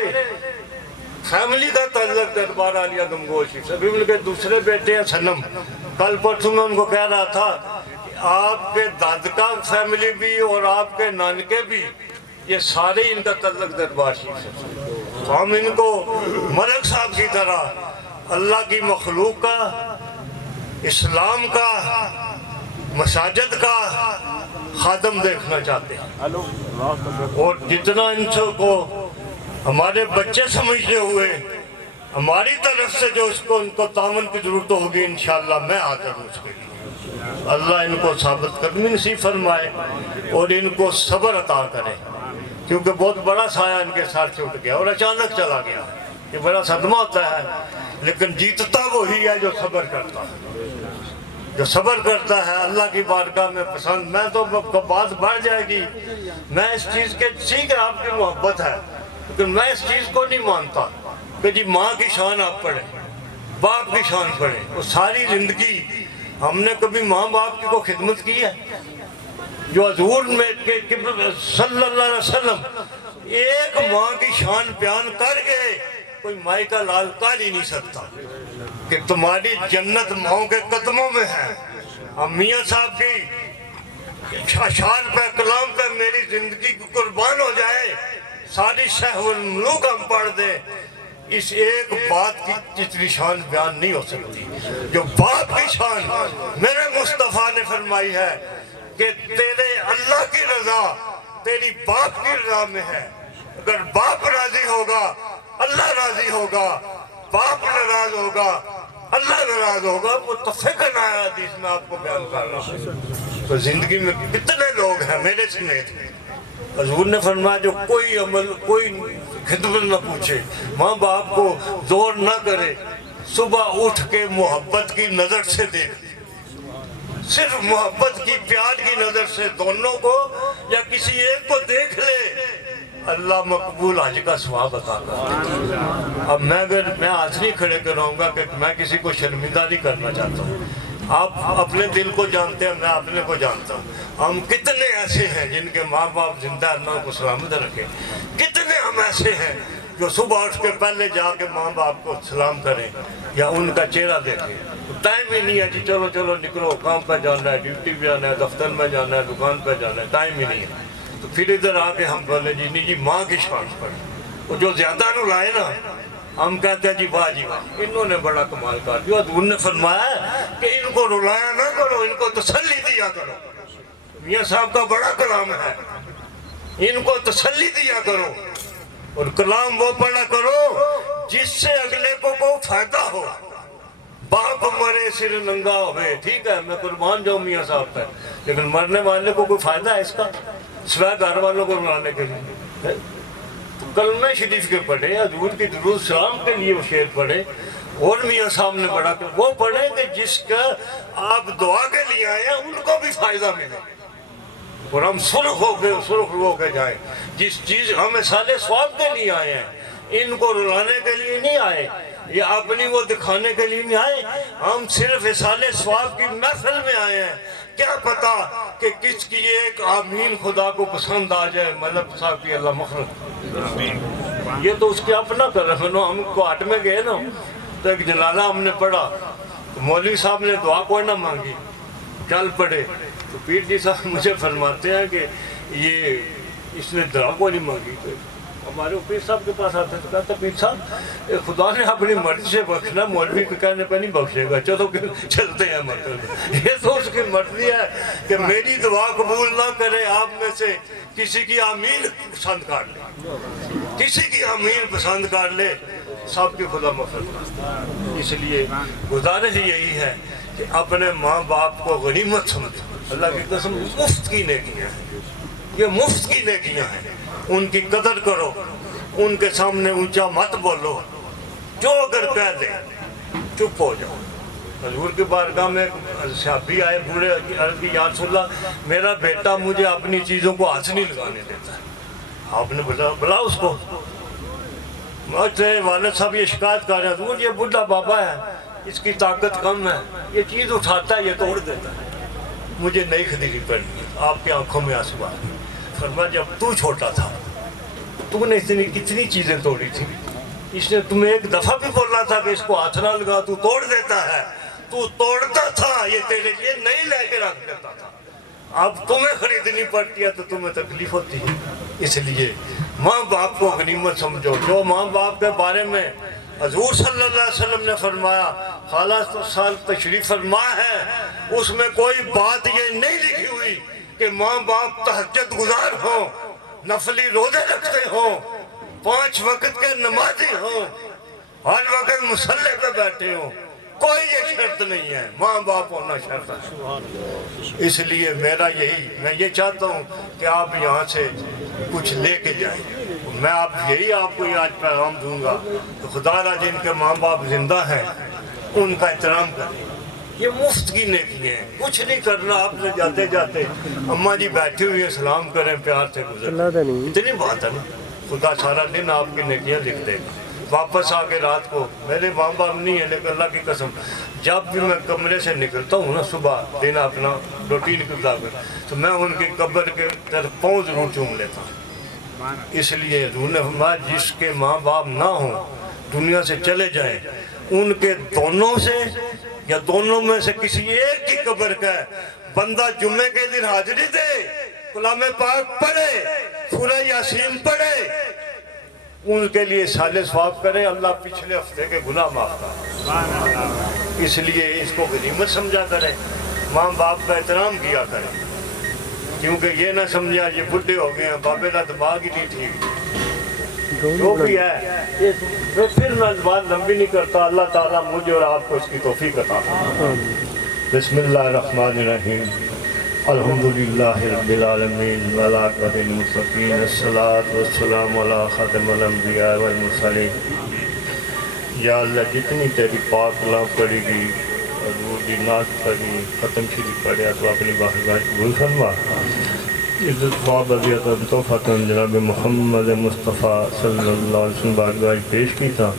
فیملی کا تعلق دربار عالیہ گنگوشی سے۔ ابھی ان کے دوسرے بیٹے ہیں سنم، کل پرسوں میں ان کو کہہ رہا تھا کہ آپ کے دادکا فیملی بھی اور آپ کے نانکے بھی، یہ سارے ان کا تعلق دربار شریف سے۔ تو ہم ان کو ملک صاحب کی طرح اللہ کی مخلوق کا، اسلام کا، مساجد کا خادم دیکھنا چاہتے ہیں، اور جتنا ان کو ہمارے بچے سمجھتے ہوئے ہماری طرف سے جو اس کو ان کو تعاون کی ضرورت ہوگی انشاءاللہ میں حاضر ہوں اس کے لیے۔ اللہ ان کو ثابت قدمی نصیب فرمائے اور ان کو صبر عطا کرے، کیونکہ بہت بڑا سایہ ان کے ساتھ سے اٹھ گیا اور اچانک چلا گیا، یہ بڑا صدمہ ہوتا ہے، لیکن جیتتا وہی ہے جو صبر کرتا ہے، جو صبر کرتا ہے اللہ کی بارگاہ میں پسند۔ میں تو بات بڑھ جائے گی، میں اس چیز کے ٹھیک ہے آپ کی محبت ہے، لیکن میں اس چیز کو نہیں مانتا کہ جی ماں کی شان آپ پڑھیں، باپ کی شان پڑھیں۔ وہ ساری زندگی ہم نے کبھی ماں باپ کی کو خدمت کی ہے؟ جو حضور میں صلی اللہ علیہ وسلم ایک ماں کی شان بیان کر کے کوئی مائی کا لال کال ہی نہیں سکتا کہ تمہاری جنت ماؤں کے قدموں میں ہے۔ ہم میاں صاحب کی اشعار پہ، کلام پہ میری زندگی کو قربان ہو جائے، ساری شہ والملوک ہم پڑھ دیں، اس ایک بات کی جتنی شان بیان نہیں ہو سکتی جو باپ کی شان میرے مصطفیٰ نے فرمائی ہے کہ تیرے اللہ کی رضا تیری باپ کی رضا میں ہے۔ اگر باپ راضی ہوگا اللہ راضی ہوگا، باپ ناراض ہوگا اللہ ناراض ہوگا۔ متفقن آیا حدیث میں آپ کو بیان کر رہا ہوں۔ تو زندگی میں کتنے لوگ ہیں میرے سمیت، حضور نے فرمایا جو کوئی عمل، کوئی خدمت نہ پوچھے، ماں باپ کو زور نہ کرے، صبح اٹھ کے محبت کی نظر سے دیکھ، صرف محبت کی پیار کی نظر سے دونوں کو یا کسی ایک کو دیکھ لے، اللہ مقبول حج کا ثواب عطا کرے۔ اب میں ہاتھ نہیں کھڑے کراؤں گا کہ میں کسی کو شرمندہ نہیں کرنا چاہتا ہوں، آپ اپنے دل کو جانتے ہیں، میں اپنے کو جانتا ہوں۔ ہم کتنے ایسے ہیں جن کے ماں باپ زندہ اللہ کو سلامت رکھے، کتنے ہم ایسے ہیں جو صبح اٹھ کے پہلے جا کے ماں باپ کو سلام کریں یا ان کا چہرہ دیکھیں۔ ٹائم ہی نہیں ہے جی چلو چلو نکلو، کام پہ جانا ہے، ڈیوٹی پہ جانا ہے، دفتر میں جانا ہے، دکان پہ جانا ہے، ٹائم ہی نہیں ہے۔ تو پھر ادھر آ کے ہم بولے جی نہیں جی ماں کی شان پر، وہ جو زیادہ نو لائے نا ہم کہتے ہیں جی واہ جی واہ انہوں نے بڑا کمال کر دیا۔ حضور نے فرمایا کہ ان کو رلایا نہ کرو، ان کو تسلی دیا کرو۔ میاں صاحب کا بڑا کلام ہے، ان کو تسلی دیا کرو اور کلام وہ پڑھا کرو جس سے اگلے کو فائدہ ہو۔ باپ مرے سر ننگا ہوئے، ٹھیک ہے میں قربان جاؤں میاں صاحب پہ، لیکن مرنے والے کو کوئی فائدہ ہے اس کا سوائے گھر والوں کو رلانے کے لیے؟ کلمہ شریف کے پڑھے، حضور کی درود سلام کے لیے وہ شعر پڑھے، اور میاں صاحب نے بڑا وہ پڑھے کہ جس کا آپ دعا کے لیے آئے ہیں ان کو بھی فائدہ ملے، اور ہم سرخ ہو کے جائیں۔ جس چیز ہم اصالِ ثواب کے لیے آئے ہیں، ان کو رلانے کے لیے نہیں آئے یا اپنی وہ دکھانے کے لیے نہیں آئے، ہم صرف اصالِ ثواب کی محفل میں آئے ہیں۔ کیا پتا کہ کس کی ایک آمین خدا کو پسند آ جائے، مطلب صاحب کی اللہ مخلص، یہ تو اس کے اپنا کرم ہے۔ ہم کو ہٹ میں گئے نا تو ایک جلالہ ہم نے پڑھا، مولوی صاحب نے دعا کوئی نہ مانگی، چل پڑے، تو پیر جی صاحب مجھے فرماتے ہیں کہ یہ اس نے دعا کو نہیں مانگی۔ تو ہمارے پیر صاحب کے پاس آتے تو کہتا پیر صاحب خدا نے اپنی مرضی سے بخشنا، مولوی کے کہنے پہ نہیں بخشے گا، چلو کہ چلتے ہیں مطلب یہ تو اس کی مرضی ہے کہ میری دعا قبول نہ کرے آپ میں سے کسی کی آمین پسند کر لے، کسی کی آمین پسند کر لے، سب کی خدا مغفرت۔ اس لیے گزارش یہی ہے کہ اپنے ماں باپ کو غنیمت سمجھو، اللہ کی قسم مفت کی نیکیاں ہیں، یہ مفت کی نیکیاں ہیں، ان کی قدر کرو، ان کے سامنے اونچا مت بولو، جو اگر کہہ دے چپ ہو جاؤ. حضور کے بارگاہ میں صحابی آئے بوڑھے، عرض کی یا رسول اللہ میرا بیٹا مجھے اپنی چیزوں کو ہاتھ نہیں لگانے دیتا ہے. آپ نے بلا اس کو. والد صاحب یہ شکایت کر رہے ہیں حضور یہ بڈھا بابا ہے، اس کی طاقت کم ہے، یہ چیز اٹھاتا ہے یہ توڑ دیتا ہے، مجھے نہیں خریدنی پڑنی. آپ کی آنکھوں میں آنسو آ گئے. فرمایا جب تو چھوٹا تھا تو نے کتنی چیزیں توڑی تھی، اس نے تمہیں ایک دفعہ بھی بولا تھا کہ اس کو ہاتھ نہ لگا، تو توڑ دیتا ہے. تو توڑتا تھا، یہ تیرے لیے نہیں لے کے رکھ دیتا تھا. اب تمہیں خریدنی پڑتی ہے تو تمہیں تکلیف ہوتی ہے. اس لیے ماں باپ کو غنیمت سمجھو. جو ماں باپ کے بارے میں حضور صلی اللہ علیہ وسلم نے فرمایا، خالہ سال تشریف فرما ہے، اس میں کوئی بات یہ نہیں لکھی ہوئی کہ ماں باپ تہجد گزار ہوں، نفلی روزے رکھتے ہوں، 5 وقت کے نمازی ہوں، ہر وقت مصلی پہ بیٹھے ہوں. کوئی یہ شرط نہیں ہے، ماں باپ ہونا شرط ہے. اس لیے میرا میں یہ چاہتا ہوں کہ آپ یہاں سے کچھ لے کے جائیں. میں آپ کو آج پیغام دوں گا تو خدا را جن کے ماں باپ زندہ ہیں ان کا احترام کریں. یہ مفت کی نیکی ہے، کچھ نہیں کرنا. آپ نے جاتے جاتے اماں جی بیٹھی ہوئی ہیں سلام کریں، پیار سے گزریں، اتنی بات ہے نا. خدا سارا دن آپ کی نیکیاں لکھ دے گا. واپس آ کے رات کو، میرے ماں باپ نہیں ہیں لیکن اللہ کی قسم جب بھی میں کمرے سے نکلتا ہوں نا صبح دن اپنا روٹین گزار کر، تو میں ان کی قبر کے طرف پاؤں ضرور چوم لیتا ہوں. اس لیے حضور نے فرمایا جس کے ماں باپ نہ ہوں دنیا سے چلے جائیں، ان کے دونوں سے یا دونوں میں سے کسی ایک کی قبر کا بندہ جمعے کے دن حاضری دے، کلام پاک پڑھے، سورہ یاسین پڑھے، ان کے لیے سال ثواب کرے، اللہ پچھلے ہفتے کے گناہ معاف کرے. اس لیے اس کو غنیمت سمجھا کریں، ماں باپ کا احترام کیا کریں. کیونکہ یہ نہ سمجھا یہ بڈھے ہو گئے ہیں، بابے کا دماغ ہی نہیں ٹھیک. جو بھی ہے میں پھر میں بات لمبی نہیں کرتا. اللہ تعالیٰ مجھے اور آپ کو اس کی توفیق عطا فرمائے. بسم اللہ الرحمن الرحیم. الحمدللہ رب العالمین والعاقبۃ للمتقین، الصلاۃ والسلام علی خاتم الانبیاء والمرسلین. یا اللہ جتنی تیری پاک کلام پڑھی گی، حضور کی نعت پڑھی، ختم شریف پڑھیا تو اپنی بارگاہ قبول فرما. عزت خواب عزیت تحفۃ جناب محمد مصطفیٰ صلی اللہ علیہ وسلم بارگاہ پیش کی تھا.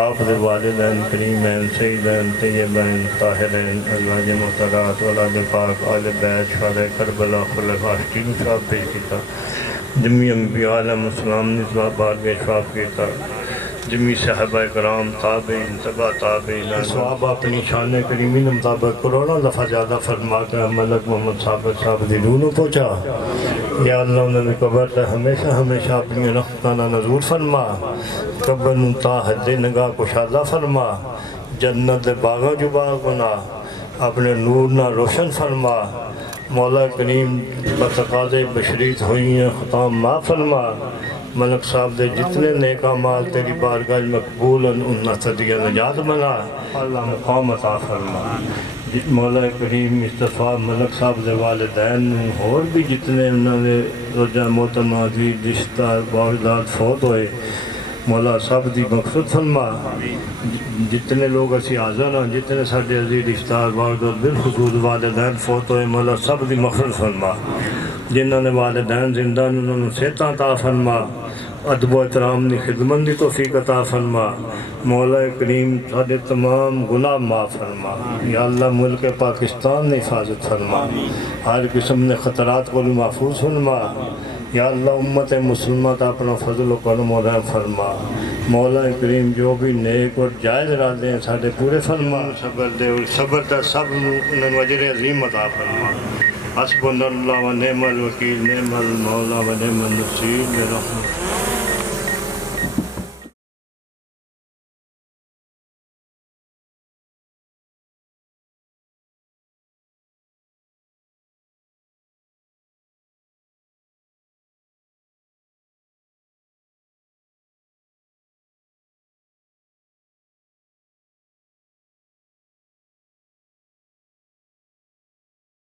آپ کے والدین کریمین سیدین طیبین طاہرین ازواج محترات اولاد پاک آل بیت شہداء کربلا خلفاء راشدین صاحب پیش کی تھا. جمی انبیاء علیہ السلام نے بارگاہ صاحب کی تھا. جمی صحابہ کرام تابعین تبع تابعین صحابہ اپنی شان کریمی نے مطابق کروڑوں دفعہ زیادہ فرما کر ملک محمد صاحب دی روح نو پہنچا. یا اللہ انہوں نے قبر تے ہمیشہ ہمیشہ اپنی رحمتاں نزول فرما، قبر نو تا حد نگاہ کشادہ فرما، جنت دے باغاں جو باغ بنا، اپنے نور نہ روشن فرما. مولا کریم بتقاضے بشریت ہوئی ہیں خطام معاف فرما. ملک صاحب دے جتنے نیک اعمال تیری بارگاہ مقبول ہیں انہاں صدیہ نجات بنا. اللہ مقام عطا فرما. مولا کریم استفاء ملک صاحب دے والدین اور بھی جتنے انہوں نے روزہ محترم عزیز رشتہ باوجداد فوت ہوئے، مولا سب دی مقصود فرما. جتنے لوگ اسی حاضر ہیں، جتنے ساڈے عزیز رشتہ باوجداد بالخصوص والدین فوت ہوئے، مولا سب دی مقصود فرما. جنہوں نے والدین زندہ انہوں نے صحت عطا فرما، ادب و احترام دی خدمت دی توفیق عطا فرما. مولا کریم سارے تمام گناہ معاف فرما. یا اللہ ملک پاکستان نے حفاظت فرما، ہر قسم نے خطرات کو بھی محفوظ فرما. یا اللہ امت مسلمہ تا اپنا فضل و کرم و رحم فرما. مولا کریم جو بھی نیک اور جائز ارادے ہیں سارے پورے فرما. صبر دے اور صبر تا سب انہوں نے اجر عظیم عطا فرما. حسبنا اللہ و نعم الوکیل، نعم المولا و نعم النصیر برحمتہ.